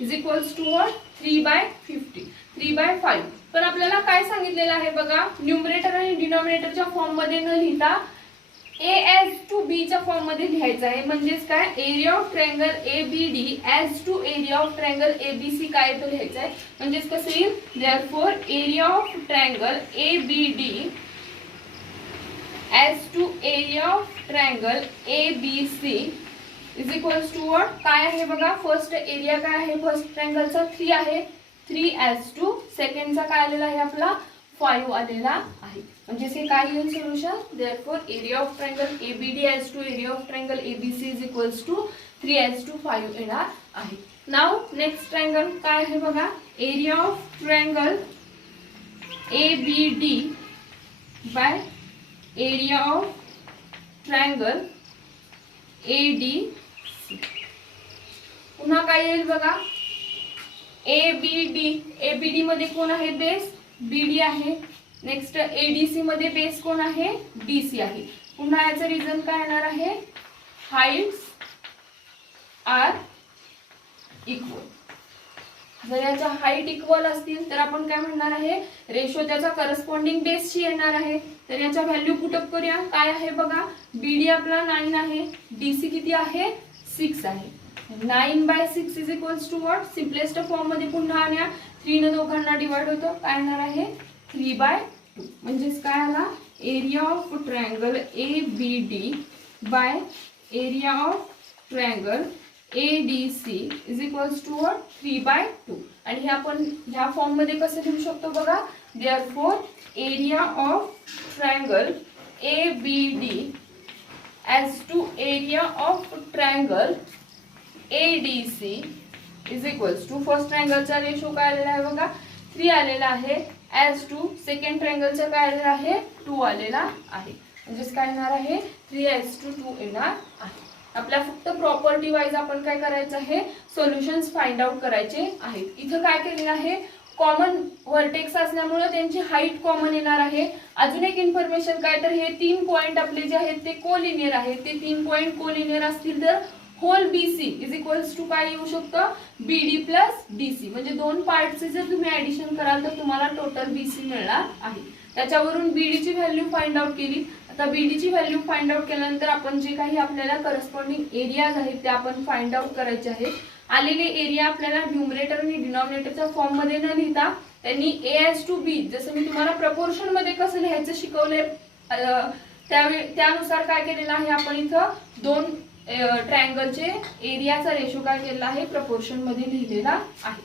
is equals to what, 3/50, 3/5. पण आपल्याला काय सांगितलेलं आहे बघा, न्यूमरेटर आणि डिनॉमिनेटरच्या फॉर्म मध्ये न लिहिता A as to B च्या फॉर्म मध्ये लिहायचं आहे. म्हणजेच काय, area of triangle ABD as to area of triangle ABC काय तो लिहायचं आहे. म्हणजेच कसं येईल, therefore area of triangle ABD as to area of triangle ABC is equals to what, काय आहे बघा, फर्स्ट एरिया काय आहे फर्स्ट ट्रायंगलचा 3 आहे, 3 as to सेकंडचा काय आलेला आहे आपला 5 आलेला आहे. म्हणजे हे काय येईल solution, therefore area of triangle ABD as to area of triangle ABC is equals to 3 as to 5 येणार आहे. नाउ नेक्स्ट ट्रायंगल काय आहे बघा, area of triangle ABD by area of triangle ADC. पुन्हा काय येईल बघा, ABD मध्ये कोण आहे बेस, BD आहे. नेक्स्ट ADC मध्ये बेस कोण आहे, DC आहे. पुन्हा याचं रिझन काय येणार आहे, हाइट्स आर इक्वल. जर याच्या हाईट इक्वल असतील तर आपण काय म्हणणार आहे, रेशो त्याच्या करस्पॉन्डिंग बेसशी येणार आहे. तर याच्या व्हॅल्यू पुटअप करूया. काय आहे बघा, BD आपला 9 आहे, DC किती आहे 6 आहे. 9/6 is equals to what, simplest form मध्ये पुन्हा आणूया. 3 ने दोघांना डिवाइड होतं, काय येणार आहे 3/2. म्हणजेच काय आला, area of triangle ABD by area of triangle ADC is equals to what, 3/2. आणि हे आपण ह्या फॉर्म मध्ये कसं लिहू शकतो बघा, therefore area of triangle ABD as to area of triangle ADC is equals to, first ट्रायंगलचा रेशो काय आलेला आहे बघा 3 आलेला आहे, as to सेकंड ट्रायंगलचा काय आलेला आहे 2 आलेला आहे. म्हणजेच काय येणार आहे 3:2 येणार आहे. आपल्या फक्त प्रॉपर्टी वाईज आपण काय करायचं आहे, सोल्युशन्स फाइंड आउट करायचे आहेत. इथं काय केलेलं आहे, कॉमन व्हर्टेक्स असल्यामुळे त्यांची हाईट कॉमन येणार आहे. अजून एक इन्फॉर्मेशन काय, तर हे 3 पॉइंट आपले जे आहेत ते कोलिनियर आहेत. ते 3 पॉइंट कोलिनियर असतील तर whole BC is equals to काय येऊ शकतं, BD प्लस DC. म्हणजे 2 पार्टचे जर तुम्ही ऍडिशन कराल तर तुम्हाला टोटल BC मिळणार आहे. त्याच्यावरून BD ची व्हॅल्यू फाइंड आउट केली. आता BD ची व्हॅल्यू फाइंड आउट केल्यानंतर आपण जे काही आपल्याला करस्पॉन्डिंग एरियाज आहेत ते आपण फाइंड आउट करायचे आहेत. आलेले एरिया आपल्याला न्यूमरेटर आणि डिनॉमिनेटरच्या फॉर्म मध्ये न लिहिता त्यांनी A as to B, जसं मी तुम्हाला प्रपोर्शन मध्ये कसं लिहायचं शिकवले त्यानुसार काय केलेलं आहे, आपण इथं 2 ट्रायंगलचे एरियाचा रेशो काय केलेला आहे, प्रपोर्शन मध्ये लिहिलेला आहे.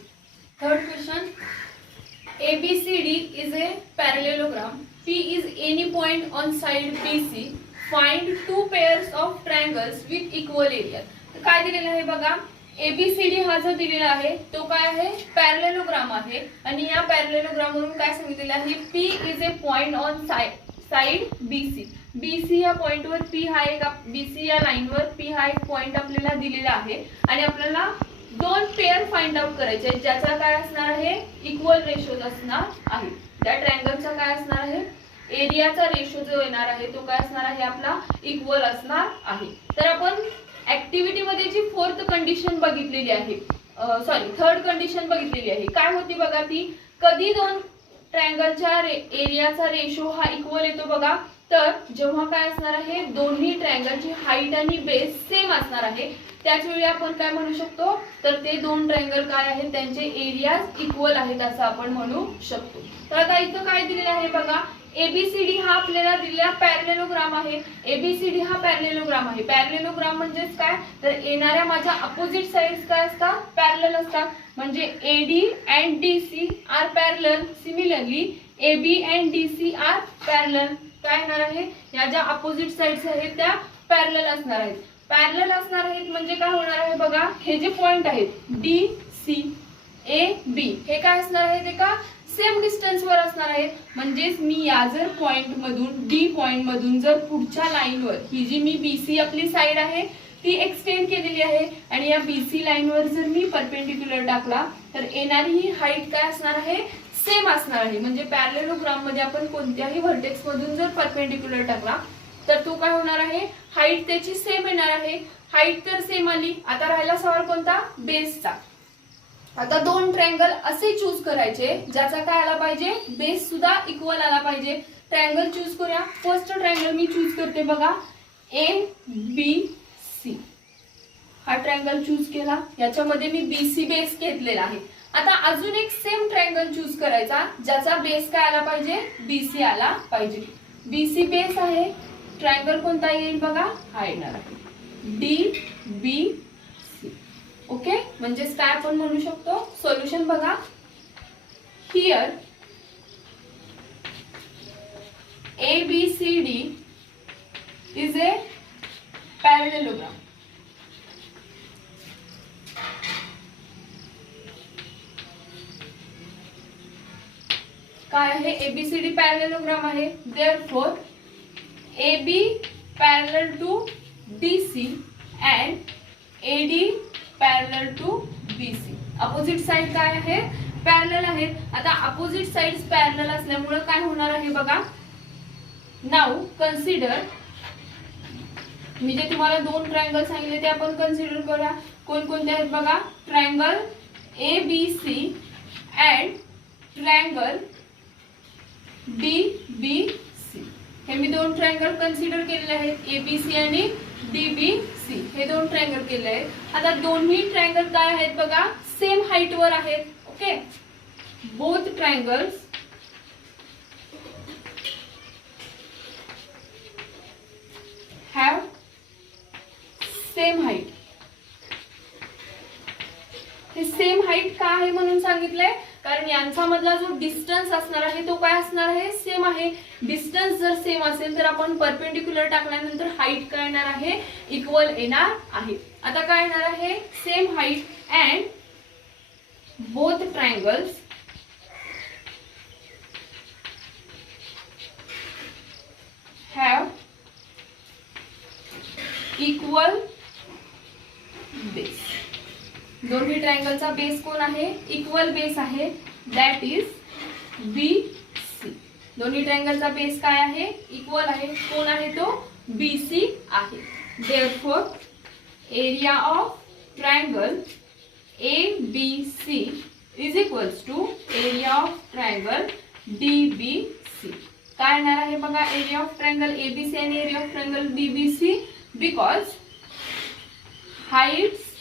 Third question, ABCD is a parallelogram. P is any point on side BC. Find 2 pairs of triangles with equal area. काय दिलेलं आहे बघा, ABCD हा जो दिलेला आहे तो काय आहे, पॅरलेलोग्राम आहे. आणि या पॅरलेलोग्राम वरून काय सांगितलेलं आहे, P is a point on side BC. BC या पॉइंट वर P हा एक, BC या लाईन वर P हा एक पॉइंट आपल्याला दिलेला आहे. आणि आपल्याला 2 पेअर फाइंड आउट करायचे आहेत, ज्याचा काय असणार आहे, इक्वल रेशो असणार आहे. त्या ट्रायंगलचा काय असणार आहे, एरियाचा रेशो जो येणार आहे तो काय असणार आहे, आपला इक्वल असणार आहे. तर आपण ऍक्टिव्हिटी मध्ये जी 4th कंडिशन बघितलेली आहे, थर्ड कंडिशन बघितलेली आहे. काय होती बघा ती, कधी 2 ट्रायंगलच्या एरियाचा रेशो हा इक्वल येतो बघा, तर जेव्हा काय असणार आहे, दोन्ही ट्रायंगलची हाईट आणि बेस सेम असणार आहे. त्याच वेळी आपण काय म्हणू शकतो, तर ते 2 ट्रायंगल काय आहेत, त्यांचे एरियाज इक्वल आहेत असं आपण म्हणू शकतो. तर आता इथं काय दिलेलं आहे बघा, ABCD हा आपल्याला दिलेला पॅरलेलोग्राम आहे. ABCD हा पॅरलेलोग्राम आहे. पॅरलेलोग्राम म्हणजेच काय, तर येणाऱ्या माझ्या अपोजिट साइड्स काय असतात, पॅरलल असतात. म्हणजे AD and DC are parallel. Similarly AB and DC are parallel. काय येणार आहे, या ज्या अपोजिट साइड्स आहेत त्या पॅरलल असणार आहेत. पॅरलल असणार आहेत म्हणजे काय होणार आहे बघा, हे जे पॉइंट आहेत D C A B हे काय असणार आहेत, एका सेम डिस्टन्सवर असणार आहे. म्हणजेच मी या जर पॉइंट मधून डी पॉइंट मधून जर पुढच्या लाईनवर ही जी मी बीसी आपली साइड आहे ती एक्सटेंड केलेली आहे आणि या बीसी लाईनवर जर मी परपेंडिक्युलर टाकला तर येणारी ही हाईट काय असणार आहे, सेम असणार आहे. म्हणजे पॅरलेलोग्राम मध्ये आपण कोणत्याही व्हर्टेक्स मधून जर परपेंडिक्युलर टाकला तर तो काय होणार आहे, हाईट त्याची सेम येणार आहे. हाईट तर सेम आली. आता राहिला सवाल कोणता, बेसचा. आता दोन ट्रायंगल असे चूज करायचे ज्याचा काय आला पाहिजे, बेस सुद्धा इक्वल आला पाहिजे. ट्रायंगल चूज करूया. फर्स्ट ट्रायंगल मी चूज करते बघा, ए बी सी. हा ट्रायंगल चूज केला. याच्यामध्ये मी बीसी बेस घेतलेला आहे. आता अजून एक सेम ट्रायंगल चूज करायचा ज्याचा बेस काय आला पाहिजे, बीसी आला पाहिजे. बीसी बेस आहे. ट्रायंगल कोणता येईल बघा, हा येणार आहे डी बी सी. ओके, म्हणजे काय आपण म्हणू शकतो, सोल्युशन बघा. Here ABCD is a parallelogram. काय आहे, ABCD पॅरलेलोग्राम आहे. Therefore AB parallel to DC and AD parallel to BC. Opposite side काय आहे, पॅरलल आहेत. आता अपोजिट साइड्स पॅरलल असल्यामुळे काय होणार आहे बघा. नाउ कन्सिडर, मी जे तुम्हाला दोन ट्रायंगल सांगितले ते आपण कन्सिडर करूया. कोणकोणते आहेत बघा, triangle ABC and triangle DBC. हे मी दोन ट्रायंगल कन्सिडर केलेले आहेत, ABC आणि DBC. हे दोन ट्रायंगल केले आहेत. आता दोन्ही ट्रायंगल काय आहेत बघा, सेम हाईट वर आहेत. Okay, both triangles have same height. हे सेम हाईट का आहे म्हणून सांगितलंय, कारण यांचा मधला जो डिस्टन्स असणार आहे तो काय असणार आहे, सेम आहे. डिस्टन्स जर सेम असेल तर आपण परपेंडिक्युलर टाकल्यानंतर हाईट काय येणार आहे, इक्वल येणार आहे. आता काय येणार आहे, same height and both triangles have equal base. दोन्ही ट्रायंगलचा बेस कोण आहे, इक्वल बेस आहे. That is BC. दोन्ही ट्रायंगलचा बेस काय आहे, इक्वल आहे. कोण आहे तो, BC आहे. Therefore area of triangle ABC is equals to area of triangle DBC. काय येणार आहे बघा, एरिया ऑफ ट्रायंगल ABC आणि area of triangle DBC, because heights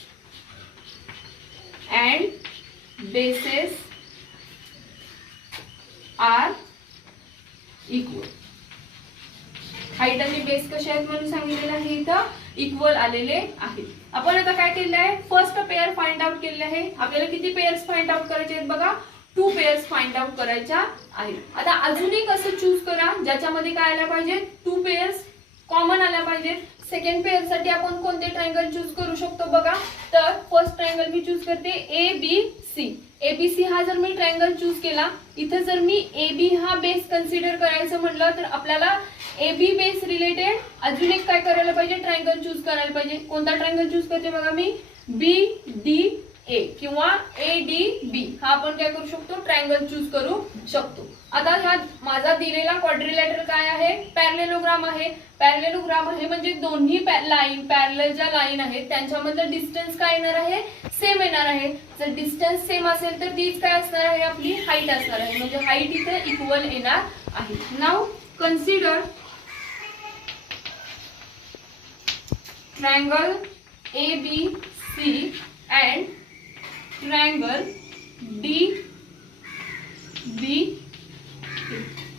and bases are equal. Height आणि बेस कसे आहेत म्हणून सांगितलेलं आहे, इथं इक्वल आलेले आहेत. आपण आता काय केलेलं आहे, फर्स्ट पेअर फाइंड आउट केलेले आहे. आपल्याला किती पेअर्स फाइंड आउट करायचे आहेत बघा, 2 पेअर्स फाइंड आउट करायच्या आहेत. आता अजूनही कसं चूज करा ज्याच्यामध्ये काय आल्या पाहिजे, 2 पेअर्स कॉमन आल्या पाहिजेत. सेकंड पेअर साठी आपण कोणते ट्रायंगल चूज करू शकतो बघा. तर फर्स्ट ट्रायंगल मी चूज करते ABC. ABC हा जर मी ट्रायंगल चूज केला, इथे जर मी AB हा बेस कन्सिडर करायचं म्हटलं तर आपल्याला AB बेस रिलेटेड अजून एक काय करायला पाहिजे, ट्रायंगल चूज करायला पाहिजे. कोणता ट्रायंगल चूज करते बघा मी, BDA किंवा ADB. हा आपण काय करू शकतो, ट्रायंगल चूज करू शकतो. आता ह्या माझा दिलेला क्वाड्रिलॅटरल काय आहे, पॅरलेलोग्राम आहे. पॅरलेलोग्राम आहे म्हणजे दोन्ही लाईन, पॅरलल ज्या लाईन आहेत त्यांच्यामधलं डिस्टन्स काय येणार आहे, सेम येणार आहे. जर डिस्टन्स सेम असेल तर तीच काय असणार आहे, आपली हाईट असणार आहे. म्हणजे हाईट इथे इक्वल येणार आहे. Now consider triangle ABC and triangle DBA.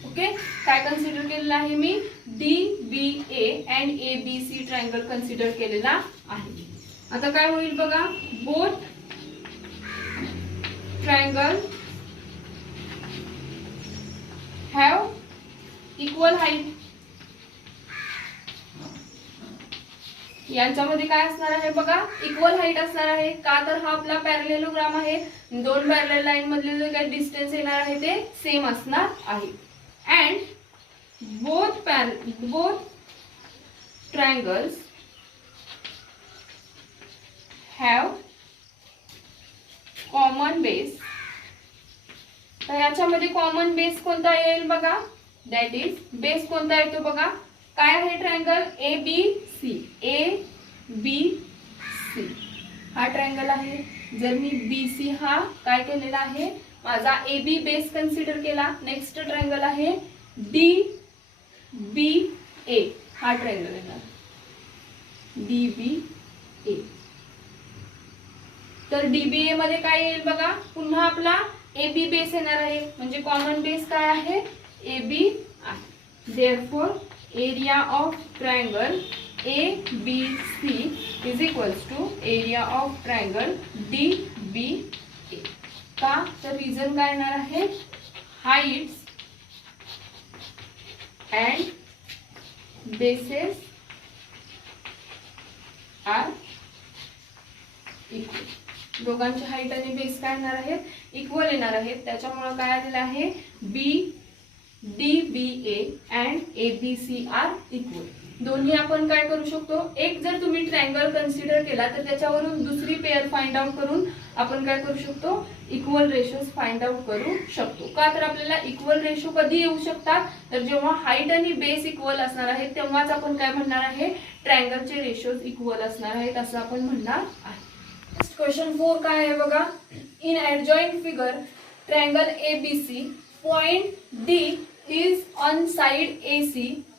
Okay, काय कन्सिडर केलेला आहे मी, DBA and ABC triangle consider केलेला आहे. आता काय होईल बघा, both triangle have equal height. यांच्यामध्ये काय असणार आहे बघा, इक्वल हाईट असणार आहे. का तर हा आपला पॅरलेलोग्राम आहे, दोन पॅरलेल लाईन मधले जे काही डिस्टन्स येणार आहे ते सेम असणार आहे. And both triangles have common base. तर याच्यामध्ये कॉमन बेस कोणता येईल बघा, दॅट इज बेस कोणता येतो बघा, काय आहे ट्रायंगल ABC. ABC हा ट्रायंगल आहे. जर मी BC हा काय केलेला आहे, माझा AB बेस कन्सिडर केला. नेक्स्ट ट्रायंगल आहे DBA हा ट्रायंगल येणार, DBA. तर DBA मध्ये काय येईल बघा, पुन्हा आपला AB बेस येणार आहे, म्हणजे कॉमन बेस काय आहे, AB आहे. Therefore area of triangle ABC is equals to area of triangle DBA. का तर रिझन काय येणार आहे, heights and bases are equal. दोघांची हाईट आणि बेस काय येणार आहेत, इक्वल येणार आहेत. त्याच्यामुळे काय आलेलं आहे, DBA and ABC are equal. दोन्ही आपण काय करू शकतो, एक जर तुम्ही ट्रायंगल कन्सिडर केला तर त्याच्यावरून दुसरी पेअर फाइंड आउट करून आपण काय करू शकतो, इक्वल रेशोज फाइंड आउट करू शकतो. का तर आपल्याला इक्वल रेशो कधी येऊ शकतात, तर जेव्हा हाईट आणि बेस इक्वल असणार आहे तेव्हाच आपण काय म्हणणार आहे, ट्रायंगलचे रेशोज इक्वल असणार आहेत असं आपण म्हणणार आहे. क्वेश्चन 4 काय आहे बघा, in adjoint figure triangle ABC point D is on side AC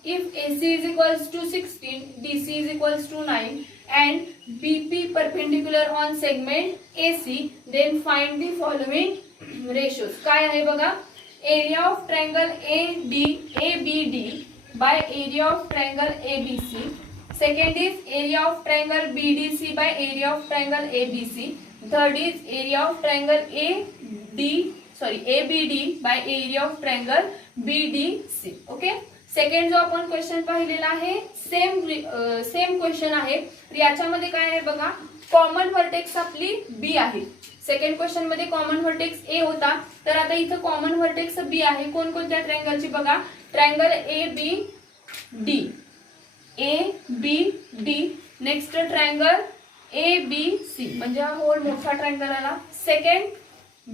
if AC is equals to 16, DC is equals to 9 and BP perpendicular on segment AC, then find the following ratios. काय आहे बघा, area of triangle ABD by area of triangle ABC. Second is area of triangle BDC by area of triangle ABC. Third is area of triangle ABD by area of triangle BDC. Okay, second जो आपण question पाहिलेला आहे same question आहे. याच्यामध्ये काय आहे बघा, common vertex आपली B आहे. सेकंड क्वेश्चन मध्ये कॉमन व्हर्टेक्स A होता, तर आता इथं कॉमन व्हर्टेक्स B आहे. कोणकोणत्या ट्रायंगलची बघा, triangle ABD. Next triangle ABC म्हणजे हा होल मोठा ट्रायंगल आला. Second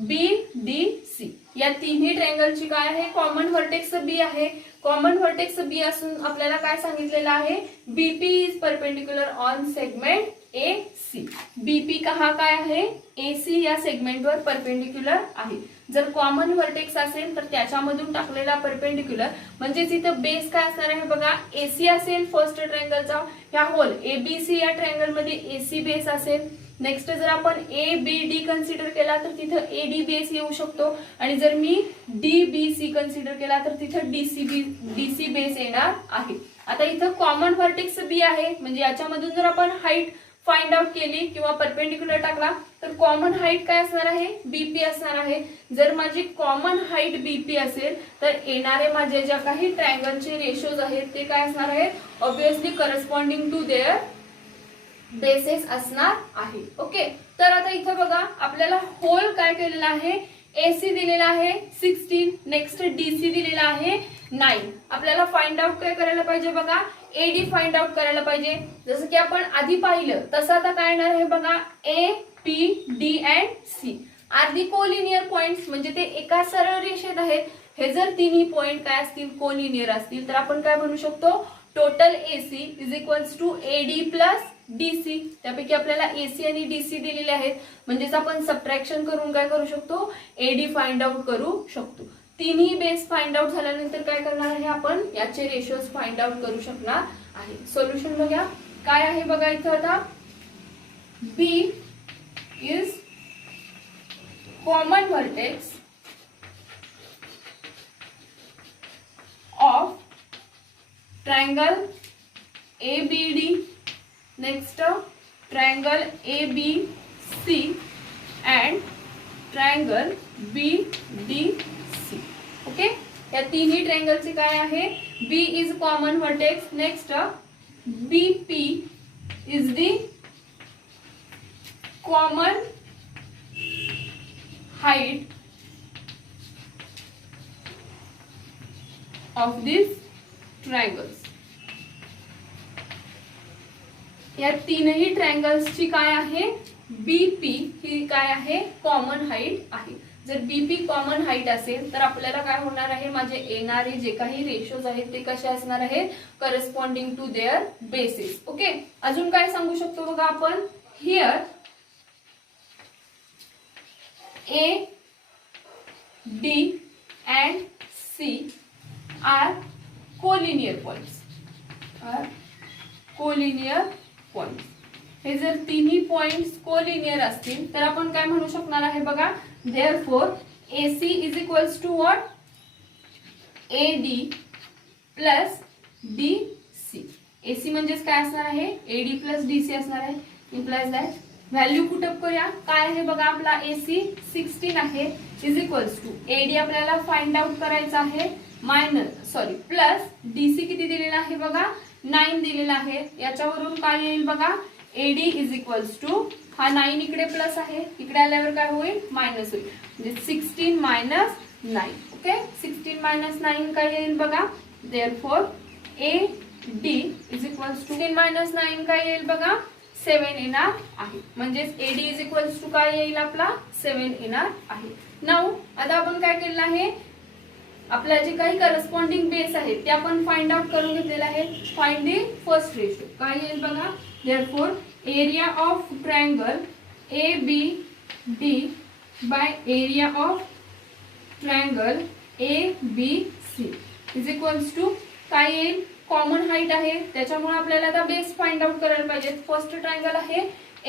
BDC. या तिन्ही ट्रायंगलची काय आहे, कॉमन व्हर्टेक्स B आहे. कॉमन व्हर्टेक्स B असून आपल्याला काय सांगितलेलं आहे, BP is perpendicular on segment AC. BP का हा काय आहे, AC या सेगमेंटवर परपेंडिक्युलर आहे. जर कॉमन व्हर्टेक्स असेल तर त्याच्यामधून टाकलेला परपेंडिक्युलर म्हणजेच इथं बेस काय असणार आहे बघा, AC असेल फर्स्ट ट्रायंगलचा. ह्या होल ABC या ट्रायंगल मध्ये AC बेस असेल. नेक्स्ट जर आपण ABD कन्सिडर केला तर तिथं AD बेस येऊ शकतो, आणि जर मी DBC कन्सिडर केला तर तिथं DC बेस येणार आहे. आता इथं कॉमन व्हर्टेक्स B आहे, म्हणजे याच्यामधून जर आपण हाईट फाइंड आउट केली किंवा परपेंडिक्युलर टाकला तर कॉमन हाईट काय असणार आहे, BP असणार आहे. जर माझी कॉमन हाईट BP असेल तर येणारे माझे ज्या काही ट्रायंगलचे रेशोज आहेत ते काय असणार आहेत, obviously corresponding to their bases असणार आहे. ओके, तर आता इथं बघा आपल्याला होल काय केलेला आहे, AC दिलेला आहे 16, नेक्स्ट DC दिलेला आहे 9. आपल्याला फाइंड आउट काय करायला पाहिजे बघा, AD फाइंड आउट करायला पाहिजे. जसं की आपण आधी पाहिलं तसं आता काय येणार आहे बघा, APD and C are the collinear points, म्हणजे ते एका सरळ रेषेत आहेत. हे जर तिन्ही पॉइंट काय असतील, कोलिनियर असतील, तर आपण काय म्हणू शकतो, total AC is equals to AD plus DC. त्यापैकी आपल्याला AC आणि DC दिलेले आहेत, म्हणजेच आपण सबट्रॅक्शन करून काय करू शकतो, AD फाइंड आउट करू शकतो. तिन्ही बेस फाइंड आउट झाल्यानंतर काय करणार आहे, आपण याचे रेशोज फाइंड आउट करू शकणार आहे. सोल्युशन बघा काय आहे बघा, इथं आता B is common vertex of triangle ABD, next triangle ABC and triangle BDC. Okay, या तिन्ही ट्रायंगलचे काय आहे, B is common vertex. Next BP is the common height of this triangles. या तीनही ट्रायंगल्सची काय आहे, बीपी ही काय आहे, कॉमन हाईट आहे. जर बीपी कॉमन हाईट असेल तर आपल्याला काय होणार आहे, माझे येणारे जे काही रेशोज आहेत ते कसे असणार आहेत, corresponding to their basis. Okay. अजून काय सांगू शकतो बघा आपण, here A D and C are collinear points. Collinear points. हे जर तिन्ही पॉइंट्स कोलिनियर असतील तर आपण काय म्हणू शकणार आहे बघा, therefore AC is equals to what, AD plus DC. AC म्हणजेच काय असणार आहे, AD प्लस DC असणार आहे. इम्प्लाइज दॅट व्हॅल्यू पुटअप करूया. काय आहे बघा आपला AC 16 आहे, इज इक्वल्स टू AD आपल्याला फाइंड आउट करायचं आहे, प्लस DC किती दिलेला आहे बघा, 9 दिलेला आहे. याच्यावरून काय येईल बघा, AD इज इक्वल्स टू, हा 9 इकडे प्लस आहे, इकडे आल्यावर काय होईल, मायनस होईल. म्हणजे 16 मायनस 9. ओके. 16 मायनस 9 काय येईल बघा, therefore AD is equals to 16 minus 9 काय येईल बघा, 7 येणार आहे. म्हणजे AD इज इक्वल्स टू काय येईल आपला, 7 येणार आहे. नाऊ आता आपण काय केलं आहे, आपला जे काही करस्पॉन्डिंग बेस आहे ते आपण फाइंड आउट करून घेतलेला आहे. Find the first ratio. काय येईल बघा, therefore area of triangle ABD by area of triangle ABC is equals to काय येईल, कॉमन हाईट आहे त्याच्यामुळे आपल्याला आता बेस फाइंड आउट करायला पाहिजे. फर्स्ट ट्रायंगल आहे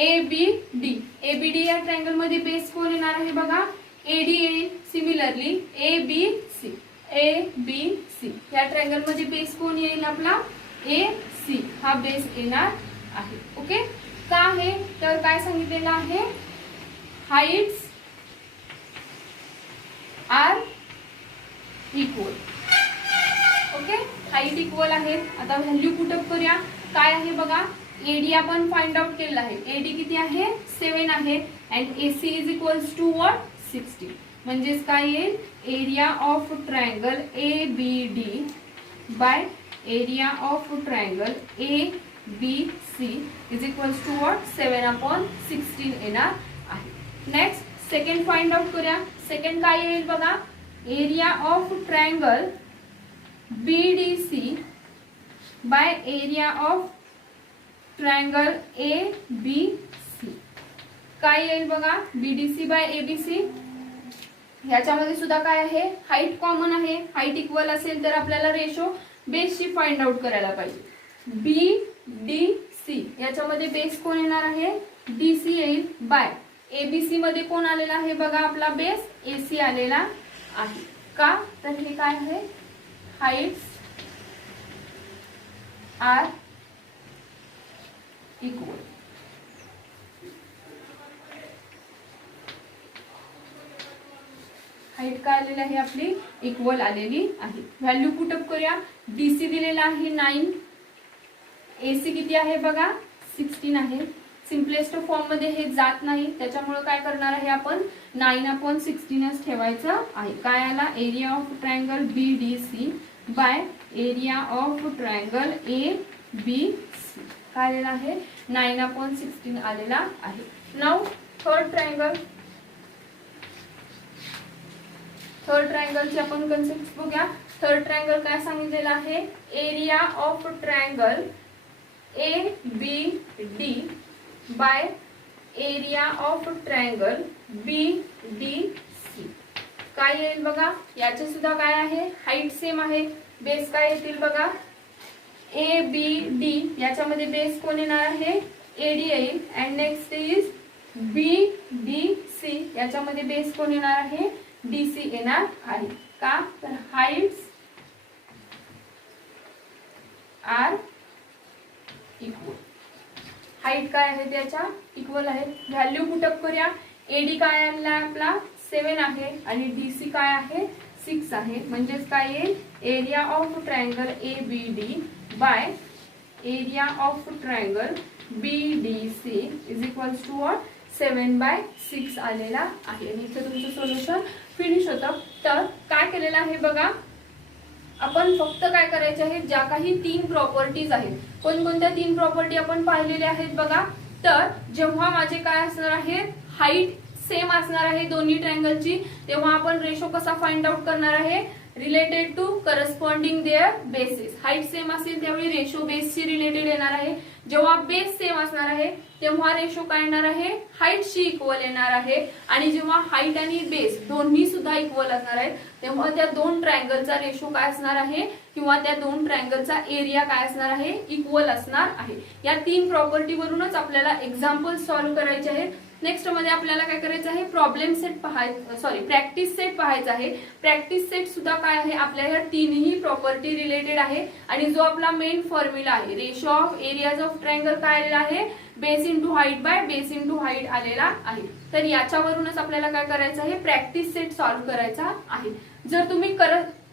ABD. ABD या ट्रायंगल मध्ये बेस कोण येणार आहे बघा, AD येईल. सिमिलरली ABC या ट्रायंगल मध्ये बेस कोण येईल आपला, AC हा बेस येणार आहे. ओके. का आहे तर काय सांगितलेलं आहे, heights are equal. Okay. Height equal आहे. आता व्हॅल्यू पुटअप करूया. काय आहे बघा, AD आपण फाइंड आउट केलं आहे. AD किती आहे, 7 आहे. And AC is equals to what, 16. म्हणजेच काय येईल, area of triangle ABD by area of triangle ABC is equals to what, 7/16 येणार आहे. नेक्स्ट सेकंड फाइंड आउट करूया. सेकंड काय येईल बघा, area of triangle BDC by area of triangle ABC. काय येईल बघा, BDC बाय ABC. ह्याच्यामध्ये सुद्धा काय आहे, हाईट कॉमन आहे. हाईट इक्वल असेल तर आपल्याला रेशो बेसची फाइंड आउट करायला पाहिजे. BDC याच्यामध्ये बेस कोण येणार आहे, DC येईल. बाय ABC मध्ये कोण आलेला आहे बघा, आपला बेस AC आलेला आहे. का तर हे काय आहे, हाइट्स आर इक्वल. हाईट काय आलेली आहे आपली, इक्वल आलेली आहे. व्हॅल्यू पुटअप करूया. DC दिलेला आहे 9, AC किती आहे बघा, 16 आहे. सिम्पलेस्ट फॉर्म मध्ये हे जात नाही त्याच्यामुळे काय करणार आहे आपण, 9/16 ठेवायचं आहे. काय आला, area of triangle BDC by area of triangle ABC काय आलेला आहे, 9/16 आलेला आहे. नाउ थर्ड ट्रायंगलची आपण कन्सेप्ट बघूया. थर्ड ट्रायंगल काय सांगितलेलं आहे, area of triangle ABD by area of triangle BDC काय येईल बघा. याचे सुद्धा काय आहे, हाईट सेम आहे. बेस काय येतील बघा, ABD याच्यामध्ये बेस कोण येणार आहे, AD येईल. अँड नेक्स्ट इज BDC याच्यामध्ये बेस कोण येणार आहे, DC येणार आहे. का तर हाइट्स आर इक्वल. हाईट काय आहे त्याच्या इक्वल आहे. व्हॅल्यू पुटअप करूया. AD काय आलेला आपला 7 आहे आणि DC काय आहे 6 आहे. म्हणजेच काय येईल, area of triangle ABD by area of triangle BDC is equals to what 7/6 आलेला आहे आणि इथे तुमचं सोल्युशन फिनिश होतं. तर काय केलेलं आहे बघा, आपण फक्त काय करायचे आहे, ज्या काही 3 प्रॉपर्टीज आहेत, कोणकोणत्या 3 प्रॉपर्टी आपण पाहिलेल्या आहेत बघा. तर जेव्हा माझे काय असणार आहे, हाईट सेम असणार आहे दोन्ही ट्रायंगलची, तेव्हा आपण रेशो कसा फाइंड आउट करणार आहे, related to corresponding their bases. Height same असेल त्यावेळी रेशो बेसशी रिलेटेड येणार आहे. जेव्हा बेस सेम असणार आहे तेव्हा रेशो काय येणार आहे, हाईटशी इक्वल येणार आहे. आणि जेव्हा हाईट आणि बेस दोन्ही सुद्धा इक्वल असणार आहेत तेव्हा त्या 2 ट्रायंगलचा रेशो काय असणार आहे, किंवा त्या 2 ट्रायंगलचा एरिया काय असणार आहे, इक्वल असणार आहे. या 3 प्रॉपर्टी वरूनच आपल्याला एक्झाम्पल सॉल्व्ह करायचे आहेत. नेक्स्ट मध्ये आपल्याला काय करायचं आहे, प्रॉब्लेम सेट प्रॅक्टिस सेट पाहायचा आहे. प्रॅक्टिस सेट सुद्धा काय आहे, आपल्या या 3ही प्रॉपर्टी रिलेटेड आहे. आणि जो आपला मेन फॉर्म्युला आहे, ratio of areas of triangle काय आलेला आहे, base into height bye base into height आलेला आहे. तर याच्यावरूनच आपल्याला काय करायचं आहे, प्रॅक्टिस सेट सॉल्व्ह करायचा आहे.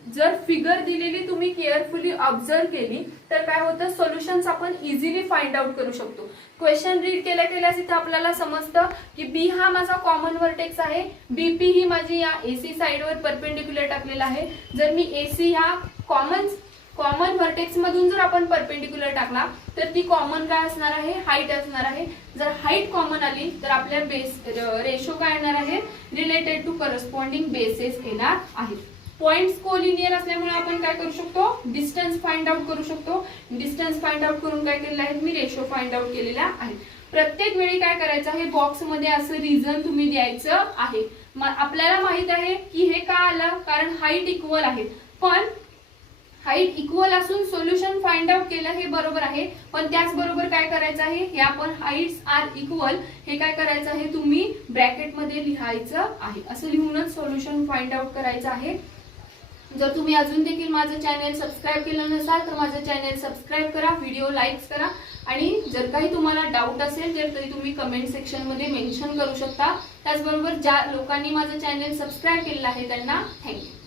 जर फिगर दिलेली तुम्ही केअरफुली ऑब्झर्व केली तर काय होतं, सोल्युशन्स आपण इझिली फाइंड आउट करू शकतो. क्वेश्चन रीड केल्या केल्यास इथे आपल्याला समजतं की बी हा माझा कॉमन व्हर्टेक्स आहे, बीपी ही माझी या एसी साइडवर परपेंडिक्युलर टाकलेला आहे. जर मी एसी ह्या कॉमन व्हर्टेक्स मधून जर आपण परपेंडिक्युलर टाकला तर ती कॉमन काय असणार आहे, हाईट असणार आहे. जर हाईट कॉमन आली तर आपल्या बेस रेशो काय येणार आहे, रिलेटेड टू करस्पॉन्डिंग बेसेस येणार आहे. पॉइंट्स कोलिनियर असल्यामुळे आपण काय करू शकतो, डिस्टन्स फाइंड आउट करू शकतो. डिस्टन्स फाइंड आउट करून काय केलेलं आहे, मी रेशो फाइंड आउट केलेला आहे. प्रत्येक वेळी काय करायचं आहे, बॉक्स मध्ये असं रिझन तुम्ही द्यायचं आहे. आपल्याला माहित आहे की हे का आलं, कारण हाईट इक्वल आहे. पण हाईट इक्वल असून सोल्युशन फाइंड आउट केलं हे बरोबर आहे, पण त्याचबरोबर काय करायचं आहे, हे आपण हाईट्स आर इक्वल हे काय करायचं आहे, तुम्ही ब्रॅकेट मध्ये लिहायचं आहे. असं लिहूनच सोल्युशन फाइंड आउट करायचं आहे. जर तुम्ही अजून देखील माझं चॅनल सबस्क्राईब केलं नसाल तर माझं चॅनल सबस्क्राईब करा, व्हिडिओ लाईक्स करा. आणि जर काही तुम्हाला डाऊट असेल तर तरी तुम्ही कमेंट सेक्शन मध्ये मेन्शन करू शकता. त्याचबरोबर ज्या लोकांनी माझं चॅनल सबस्क्राईब केलेलं आहे त्यांना थँक्यू.